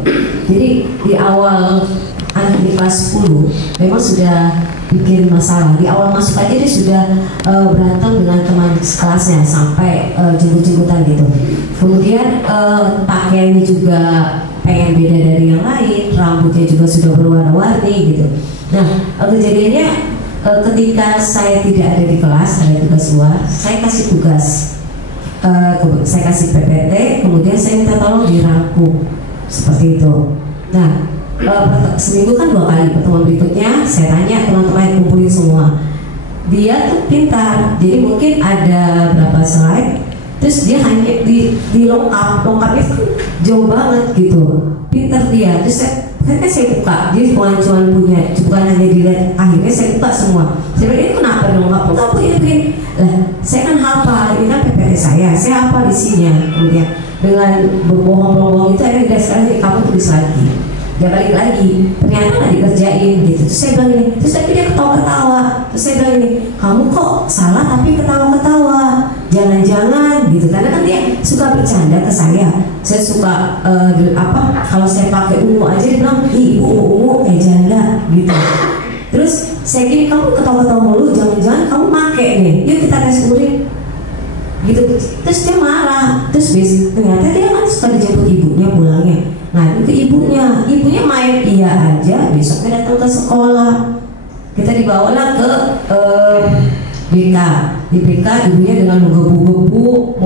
Jadi di awal anak di kelas 10 memang sudah bikin masalah. Di awal masuk aja dia sudah berantem dengan teman sekelasnya sampai jemput-jemputan gitu. Kemudian pakaiannya juga pengen beda dari yang lain, rambutnya juga sudah berwarna-warni gitu. Nah, kejadiannya ketika saya tidak ada di kelas, ada tugas luar, saya kasih tugas, saya kasih PPT, kemudian saya minta tolong dirangkum seperti itu. Nah, seminggu kan 2 kali, pertemuan berikutnya saya tanya teman-teman kumpulin semua. Dia tuh pintar, jadi mungkin ada berapa slide, terus dia hanya lengkapnya kan jauh banget gitu, pintar dia. Terus saya buka, jadi bukan hanya dilihat, akhirnya saya buka semua. Saya bilang, ini kenapa dong nggak buka? Begini. Lah, saya kan hafal, ini kan PPT saya hafal isinya. Kemudian dengan berbohong-bohong itu akhirnya didasarkan, kamu tulis lagi. Dia balik lagi, ternyata nggak dikerjain gitu. Terus saya bilang ini, terus dia ketawa-ketawa. Terus saya bilang ini, kamu kok salah tapi ketawa-ketawa. jangan-jangan gitu, karena kan dia suka bercanda ke saya suka kalau saya pakai ungu aja dia bilang, ih ungu kayak janda gitu. Terus saya gini, kamu ketawa-ketawa mulu, jangan-jangan kamu make nih, yuk kita tes urin gitu. Terus dia marah, terus ternyata dia kan suka dijemput ibunya pulangnya. Nah itu ibunya main iya aja, besoknya datang ke sekolah. Kita dibawalah ke BK. Di BK ibunya dengan menggebu-gebu,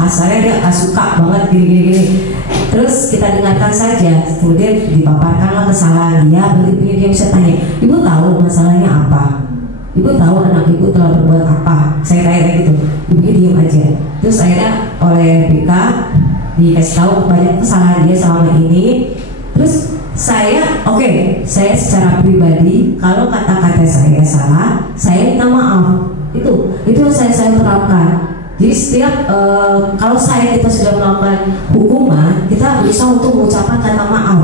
kasarnya dia gak suka banget gini-gini. Terus kita dengarkan saja, kemudian dipaparkanlah kesalahan dia. Ibunya dia bisa tanya, ibu tahu masalahnya apa? Ibu tahu anak ibu telah berbuat apa? Saya tanya gitu, ibunya diam aja. Terus akhirnya oleh BK dikasih tahu banyak kesalahan dia selama ini. Terus saya secara pribadi kalau kata-kata saya salah, saya minta maaf. Itu yang saya terapkan. Jadi setiap kalau kita sudah melakukan hukuman, kita berusaha untuk mengucapkan kata maaf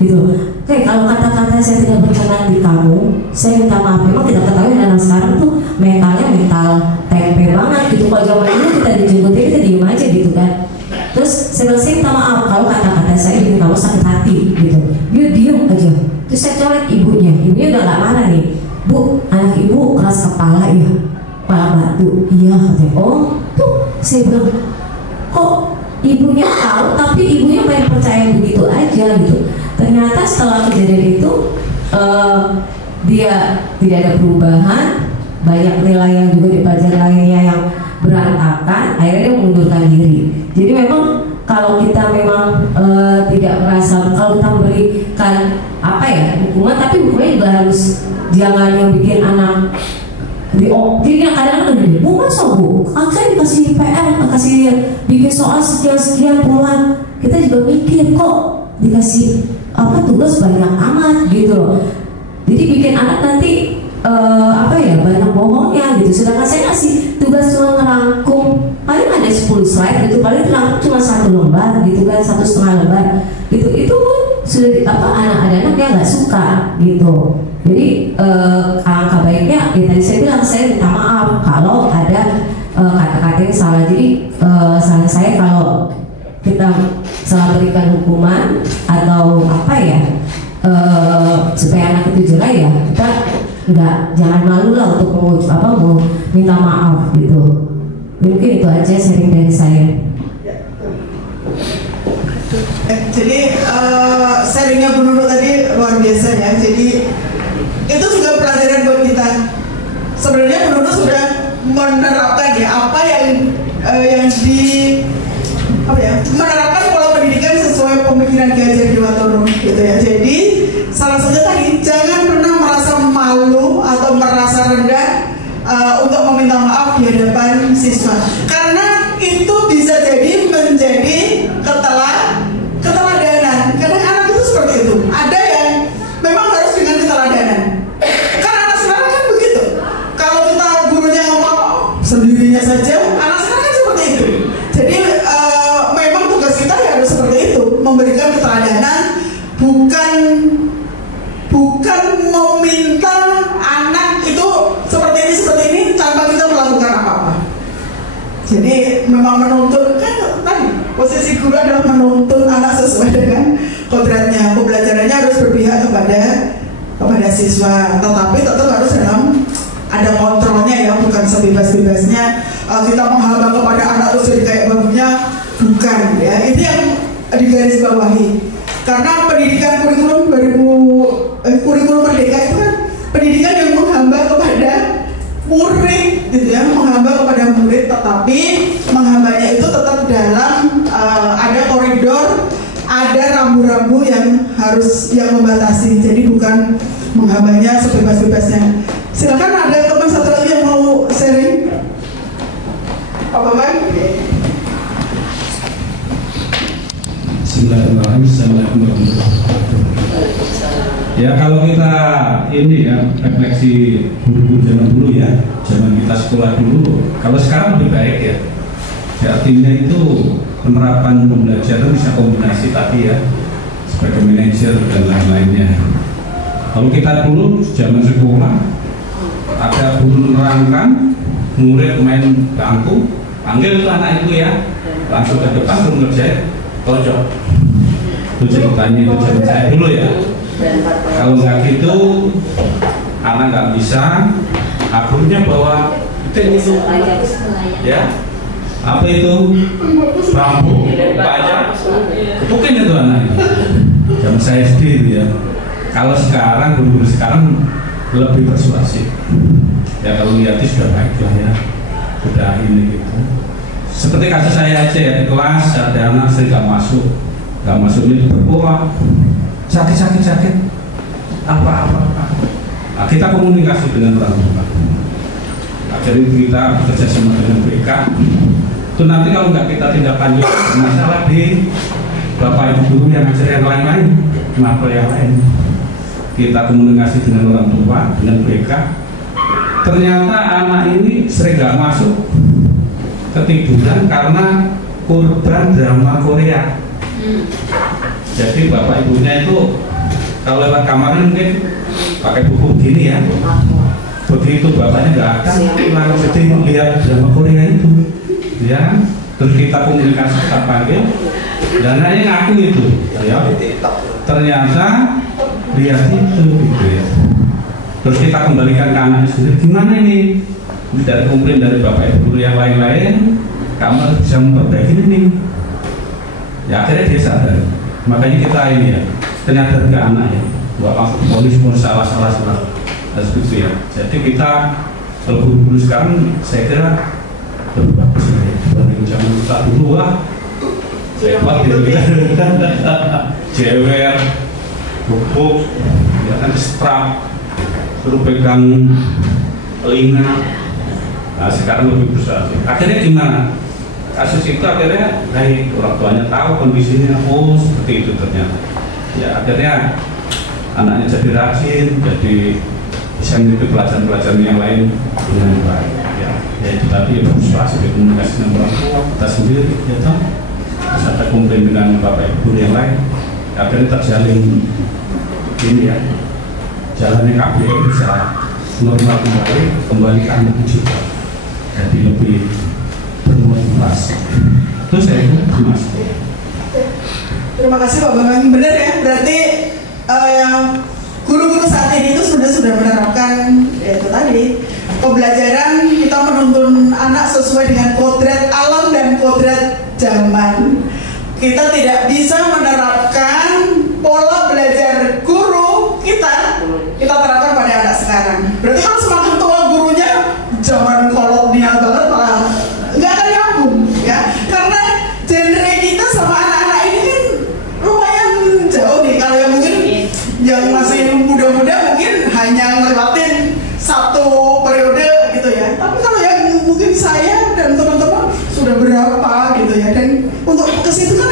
gitu. Oke, kalau kata-kata saya tidak berkenan di kamu, saya minta maaf. Memang tidak ketahui anak sekarang tuh mentalnya mental tempe banget gitu. Kalau zaman dulu kita dijemput kita diem aja gitu kan. Terus saya minta maaf kalau kata-kata saya bikin kamu sakit hati gitu. Dia diem aja. Terus saya colek ibunya udah gak marah nih. Bu, anak ibu keras kepala ya, kepala batu. Iya katanya. Oh tuh saya bilang, kok ibunya tahu tapi ibunya main percaya begitu aja gitu. Ternyata setelah kejadian itu dia tidak ada perubahan, banyak nilai yang juga di pelajaran lainnya yang berantakan, akhirnya dia mengundurkan diri. Jadi memang kalau kita memang tidak merasa, kalau kita memberikan hukuman, tapi hukumannya juga harus jangan yang bikin anak jadi kadang-kadang gini, bu masa bu, saya dikasih PR, kasih bikin soal sekian puluhan, kita juga mikir kok dikasih tugas banyak amat gitu loh. Jadi bikin anak nanti banyak bohongnya gitu. Sedangkan saya kasih tugas cuma ngerangkum paling ada 10 slide gitu, paling terangkum cuma 1 lembar gitu kan, 1,5 lembar gitu. Itu pun sudah anak-anak yang nggak suka gitu. Jadi alangkah baiknya tadi saya bilang, saya minta maaf kalau ada kata-kata yang salah. Jadi saran saya kalau kita salah berikan hukuman atau supaya anak itu jerah ya, kita jangan malu lah untuk mau minta maaf gitu. Mungkin itu aja sharing dari saya. Jadi sharingnya Bu Nurul tadi luar biasa ya. Jadi itu juga pelajaran buat kita. Sebenarnya Bu Nurul sudah menerapkan ya apa yang menerapkan pola pendidikan sesuai pemikiran Ki Hajar Dewantara gitu ya. Jadi salah satunya tadi, jangan pernah merasa malu atau merasa rendah untuk meminta maaf di hadapan siswa, karena itu bisa jadi menjadi keteladanan. Kadang anak itu seperti itu. Ada yang memang harus dengan keteladanan. Kan anak sekarang kan begitu. Kalau kita gurunya ngomong sendirinya saja, anak sekarang kan seperti itu. Jadi memang tugas kita ya harus seperti itu, memberikan keteladanan, bukan meminta anak itu seperti ini tanpa kita melakukan apa-apa. Jadi memang menuntun, kan tadi posisi guru adalah menuntun anak sesuai dengan kodratnya. Pembelajarannya harus berpihak kepada siswa, tetapi tetap harus ada kontrolnya ya, bukan sebebas-bebasnya kita menghambat kepada anak terus jadi kayak babunya, bukan ya. Itu yang digarisbawahi. Karena pendidikan kurikulum merdeka itu kan pendidikan yang menghambat kepada murid gitu ya, menghambat kepada murid, tetapi menghambanya itu tetap dalam ada koridor, ada rambu-rambu yang membatasi. Jadi bukan menghambanya sebebas-bebasnya. Silakan, ada teman satu lagi yang mau sharing. Pak Bambang. Bismillahirrahmanirrahim. Ya, kalau kita ini ya refleksi guru-guru zaman dulu ya, zaman kita sekolah dulu, kalau sekarang lebih baik ya. Artinya itu penerapan pembelajaran bisa kombinasi tadi ya, sebagai manajer dan lain-lainnya. Kalau kita dulu zaman sekolah ada guru menerangkan, murid main bangku, panggil tuh anak itu ya, langsung ke depan tuh ngerjain tonjok. Itu ceritanya itu zaman saya dulu ya. Kalau nggak gitu anak nggak bisa, akhirnya bawa ya apa itu bambu banyak ketukin itu anak itu. Zaman saya SD itu ya. Kalau sekarang guru-guru sekarang lebih persuasif. Ya kalau lihatnya sudah baik lah ya, sudah ini gitu. Seperti kasus saya aja ya, di kelas ada anak saya nggak masuk ini berbohong, sakit, apa. Nah, kita komunikasi dengan orang tua. Akhirnya kita bekerja sama dengan BK. Itu nanti kalau nggak kita tindak lanjut masalah di bapak ibu guru yang ngajar yang lain-lain, kenapa yang lain? Kita komunikasi dengan orang tua, dengan BK. Ternyata anak ini sering nggak masuk, ketiduran karena korban drama Korea. Jadi bapak ibunya itu kalau lewat kamarnya mungkin pakai buku gini ya. Begitu bapaknya nggak ada, lalu jadi lihat drama Korea itu, ya. Terus kita komunikasi, kita panggil, dan anaknya ngaku itu, ya. Ternyata lihat itu, gitu ya. Terus kita kembalikan ke anaknya sendiri, gimana ini? Dari komplain dari bapak ibu yang lain-lain, kamu harus bisa memperbaiki ini. Ya akhirnya dia sadar. Makanya kita ini ya, ternyata ke anak ya, nggak langsung polis pun salah. Dan seperti ya. Jadi kita kalau guru-guru sekarang saya kira lebih bagus ya. Dibanding zaman kita dulu hebat gitu kan. Jewer, bubuk, ya kan strap, suruh pegang telinga. Nah sekarang lebih besar. Akhirnya gimana? Kasus itu akhirnya baik, orang tuanya tahu kondisinya, oh seperti itu ternyata. Ya akhirnya anaknya jadi rajin, jadi bisa mengikuti pelajaran-pelajaran yang lain dengan baik. Ya itu tadi persuasi, komunikasi dengan orang tua, kita sendiri, ya toh. Terus ada komplain dengan bapak ibu yang lain. Akhirnya terjalin ini ya, jalannya KBR bisa normal kembali ke anak juga. Jadi lebih bermotivasi. Itu saya Mas. Terima kasih Pak Bambang. Benar ya, berarti guru-guru saat ini itu sudah menerapkan itu tadi pembelajaran, kita menuntun anak sesuai dengan kodrat alam dan kodrat zaman. Kita tidak bisa menerapkan pola belajar guru kita terapkan pada anak sekarang. Berarti kalau semakin tua gurunya zaman kolonial banget malah nggak akan nyambung ya, karena genre kita sama anak-anak ini kan lumayan jauh nih. Kalau yang mungkin yang masih muda-muda mungkin hanya ngelewatin satu periode gitu ya, tapi kalau yang mungkin saya dan teman-teman sudah berapa gitu ya, dan untuk ke situ kan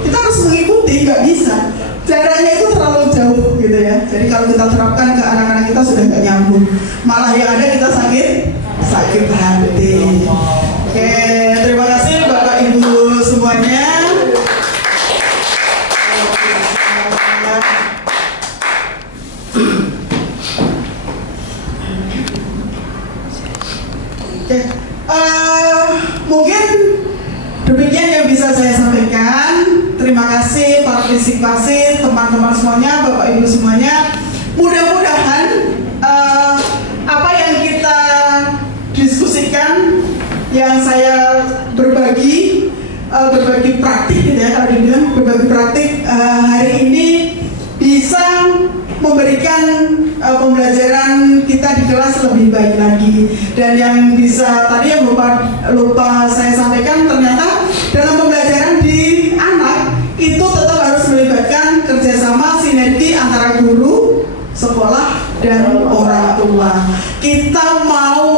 kita harus mengikuti, nggak bisa, jaraknya itu terlalu jauh gitu ya. Jadi kalau kita terapkan ke anak-anak kita sudah nggak nyambung, malah yang ada kita sakit hati. Oke, terima kasih Bapak Ibu semuanya. Oke, mungkin demikian yang bisa saya sampaikan. Terima kasih partisipasi teman-teman semuanya, Bapak Ibu semuanya. Mudah-mudahan apa yang kita diskusikan, yang saya berbagi praktik gitu ya, kalau dibilang berbagi praktik hari ini bisa memberikan pembelajaran kita di kelas lebih baik lagi. Dan yang bisa tadi yang lupa saya sampaikan, ternyata dalam pembelajaran di anak itu tetap harus melibatkan kerjasama sinergi antara guru, sekolah, dan orang tua. Kita mau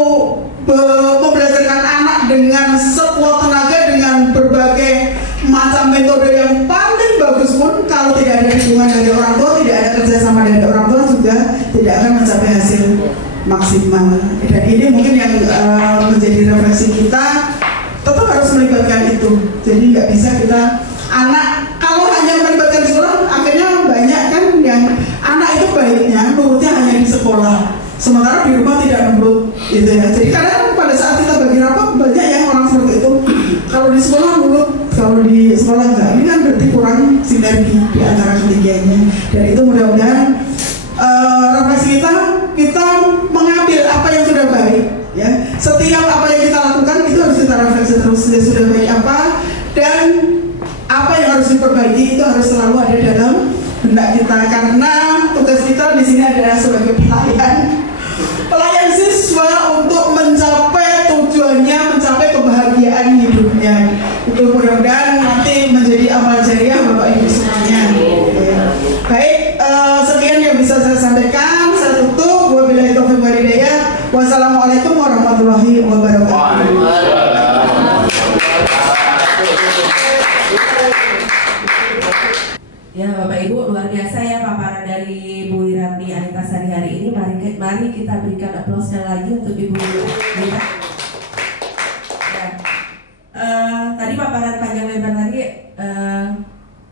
membelajarkan anak dengan sekuat tenaga, dengan berbagai macam metode yang paling bagus pun, kalau tidak ada dukungan dari orang tua, tidak ada kerjasama dari orang tua, juga tidak akan mencapai hasil maksimal. Dan ini mungkin yang menjadi refleksi kita, tetap harus melibatkan itu. Jadi nggak bisa kita anak kalau hanya melibatkan sekolah, akhirnya banyak kan yang anak itu baiknya nurutnya hanya di sekolah, sementara di rumah tidak nurut gitu ya. Jadi kadang pada saat kita bagi rapot, banyak yang Dan itu mudah-mudahan refleksi kita mengambil apa yang sudah baik, ya. Setiap apa yang kita lakukan itu harus kita refleksi terus, sudah baik apa dan apa yang harus diperbaiki itu harus selalu ada dalam benak kita, karena tugas kita di sini adalah sebagai pelayan siswa untuk mencapai tujuannya, mencapai kebahagiaan hidupnya. Itu mudah-mudahan nanti menjadi amal jariah Bapak Ibu semuanya. Baik, sekian yang bisa saya sampaikan. Saya tutup. Wabillahi taufiq wal hidayah. Wassalamualaikum warahmatullahi wabarakatuh. Ya Bapak Ibu, luar biasa ya paparan dari Bu Wiratni Anitasari hari ini. Mari kita berikan aplaus sekali lagi untuk Ibu Wiratni. Ya. Tadi paparan panjang lebar tadi,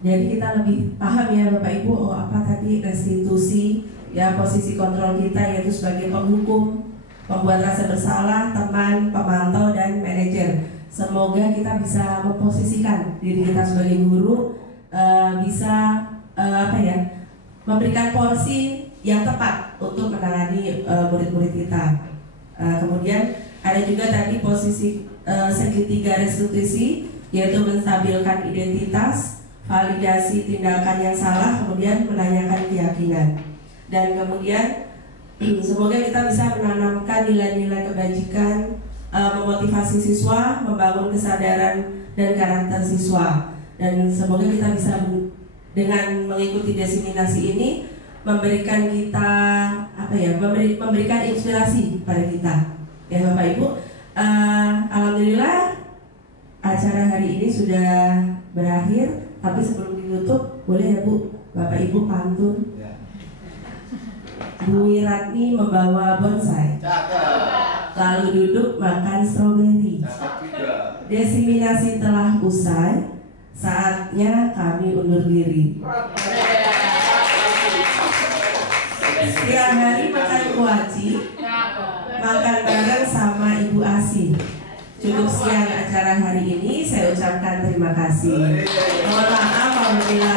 jadi kita lebih paham ya Bapak Ibu, apa tadi restitusi, ya posisi kontrol kita yaitu sebagai penghukum, pembuat rasa bersalah, teman, pemantau, dan manajer. Semoga kita bisa memposisikan diri kita sebagai guru, bisa memberikan porsi yang tepat untuk menangani murid-murid kita. Kemudian ada juga tadi posisi segitiga restitusi, yaitu menstabilkan identitas, validasi tindakan yang salah, kemudian menanyakan keyakinan. Dan kemudian semoga kita bisa menanamkan nilai-nilai kebajikan, memotivasi siswa, membangun kesadaran dan karakter siswa. Dan semoga kita bisa dengan mengikuti diseminasi ini memberikan kita memberikan inspirasi pada kita. Ya Bapak Ibu, alhamdulillah acara hari ini sudah berakhir. Tapi sebelum ditutup, boleh ya Bu, Bapak Ibu pantun. Bu Wiratni membawa bonsai, lalu duduk makan stroberi. Diseminasi telah usai, saatnya kami undur diri. Setiap hari makan kuaci, makan bareng sama Ibu Asi. Cukup sekian acara hari ini, saya ucapkan terima kasih. Mohon maaf apabila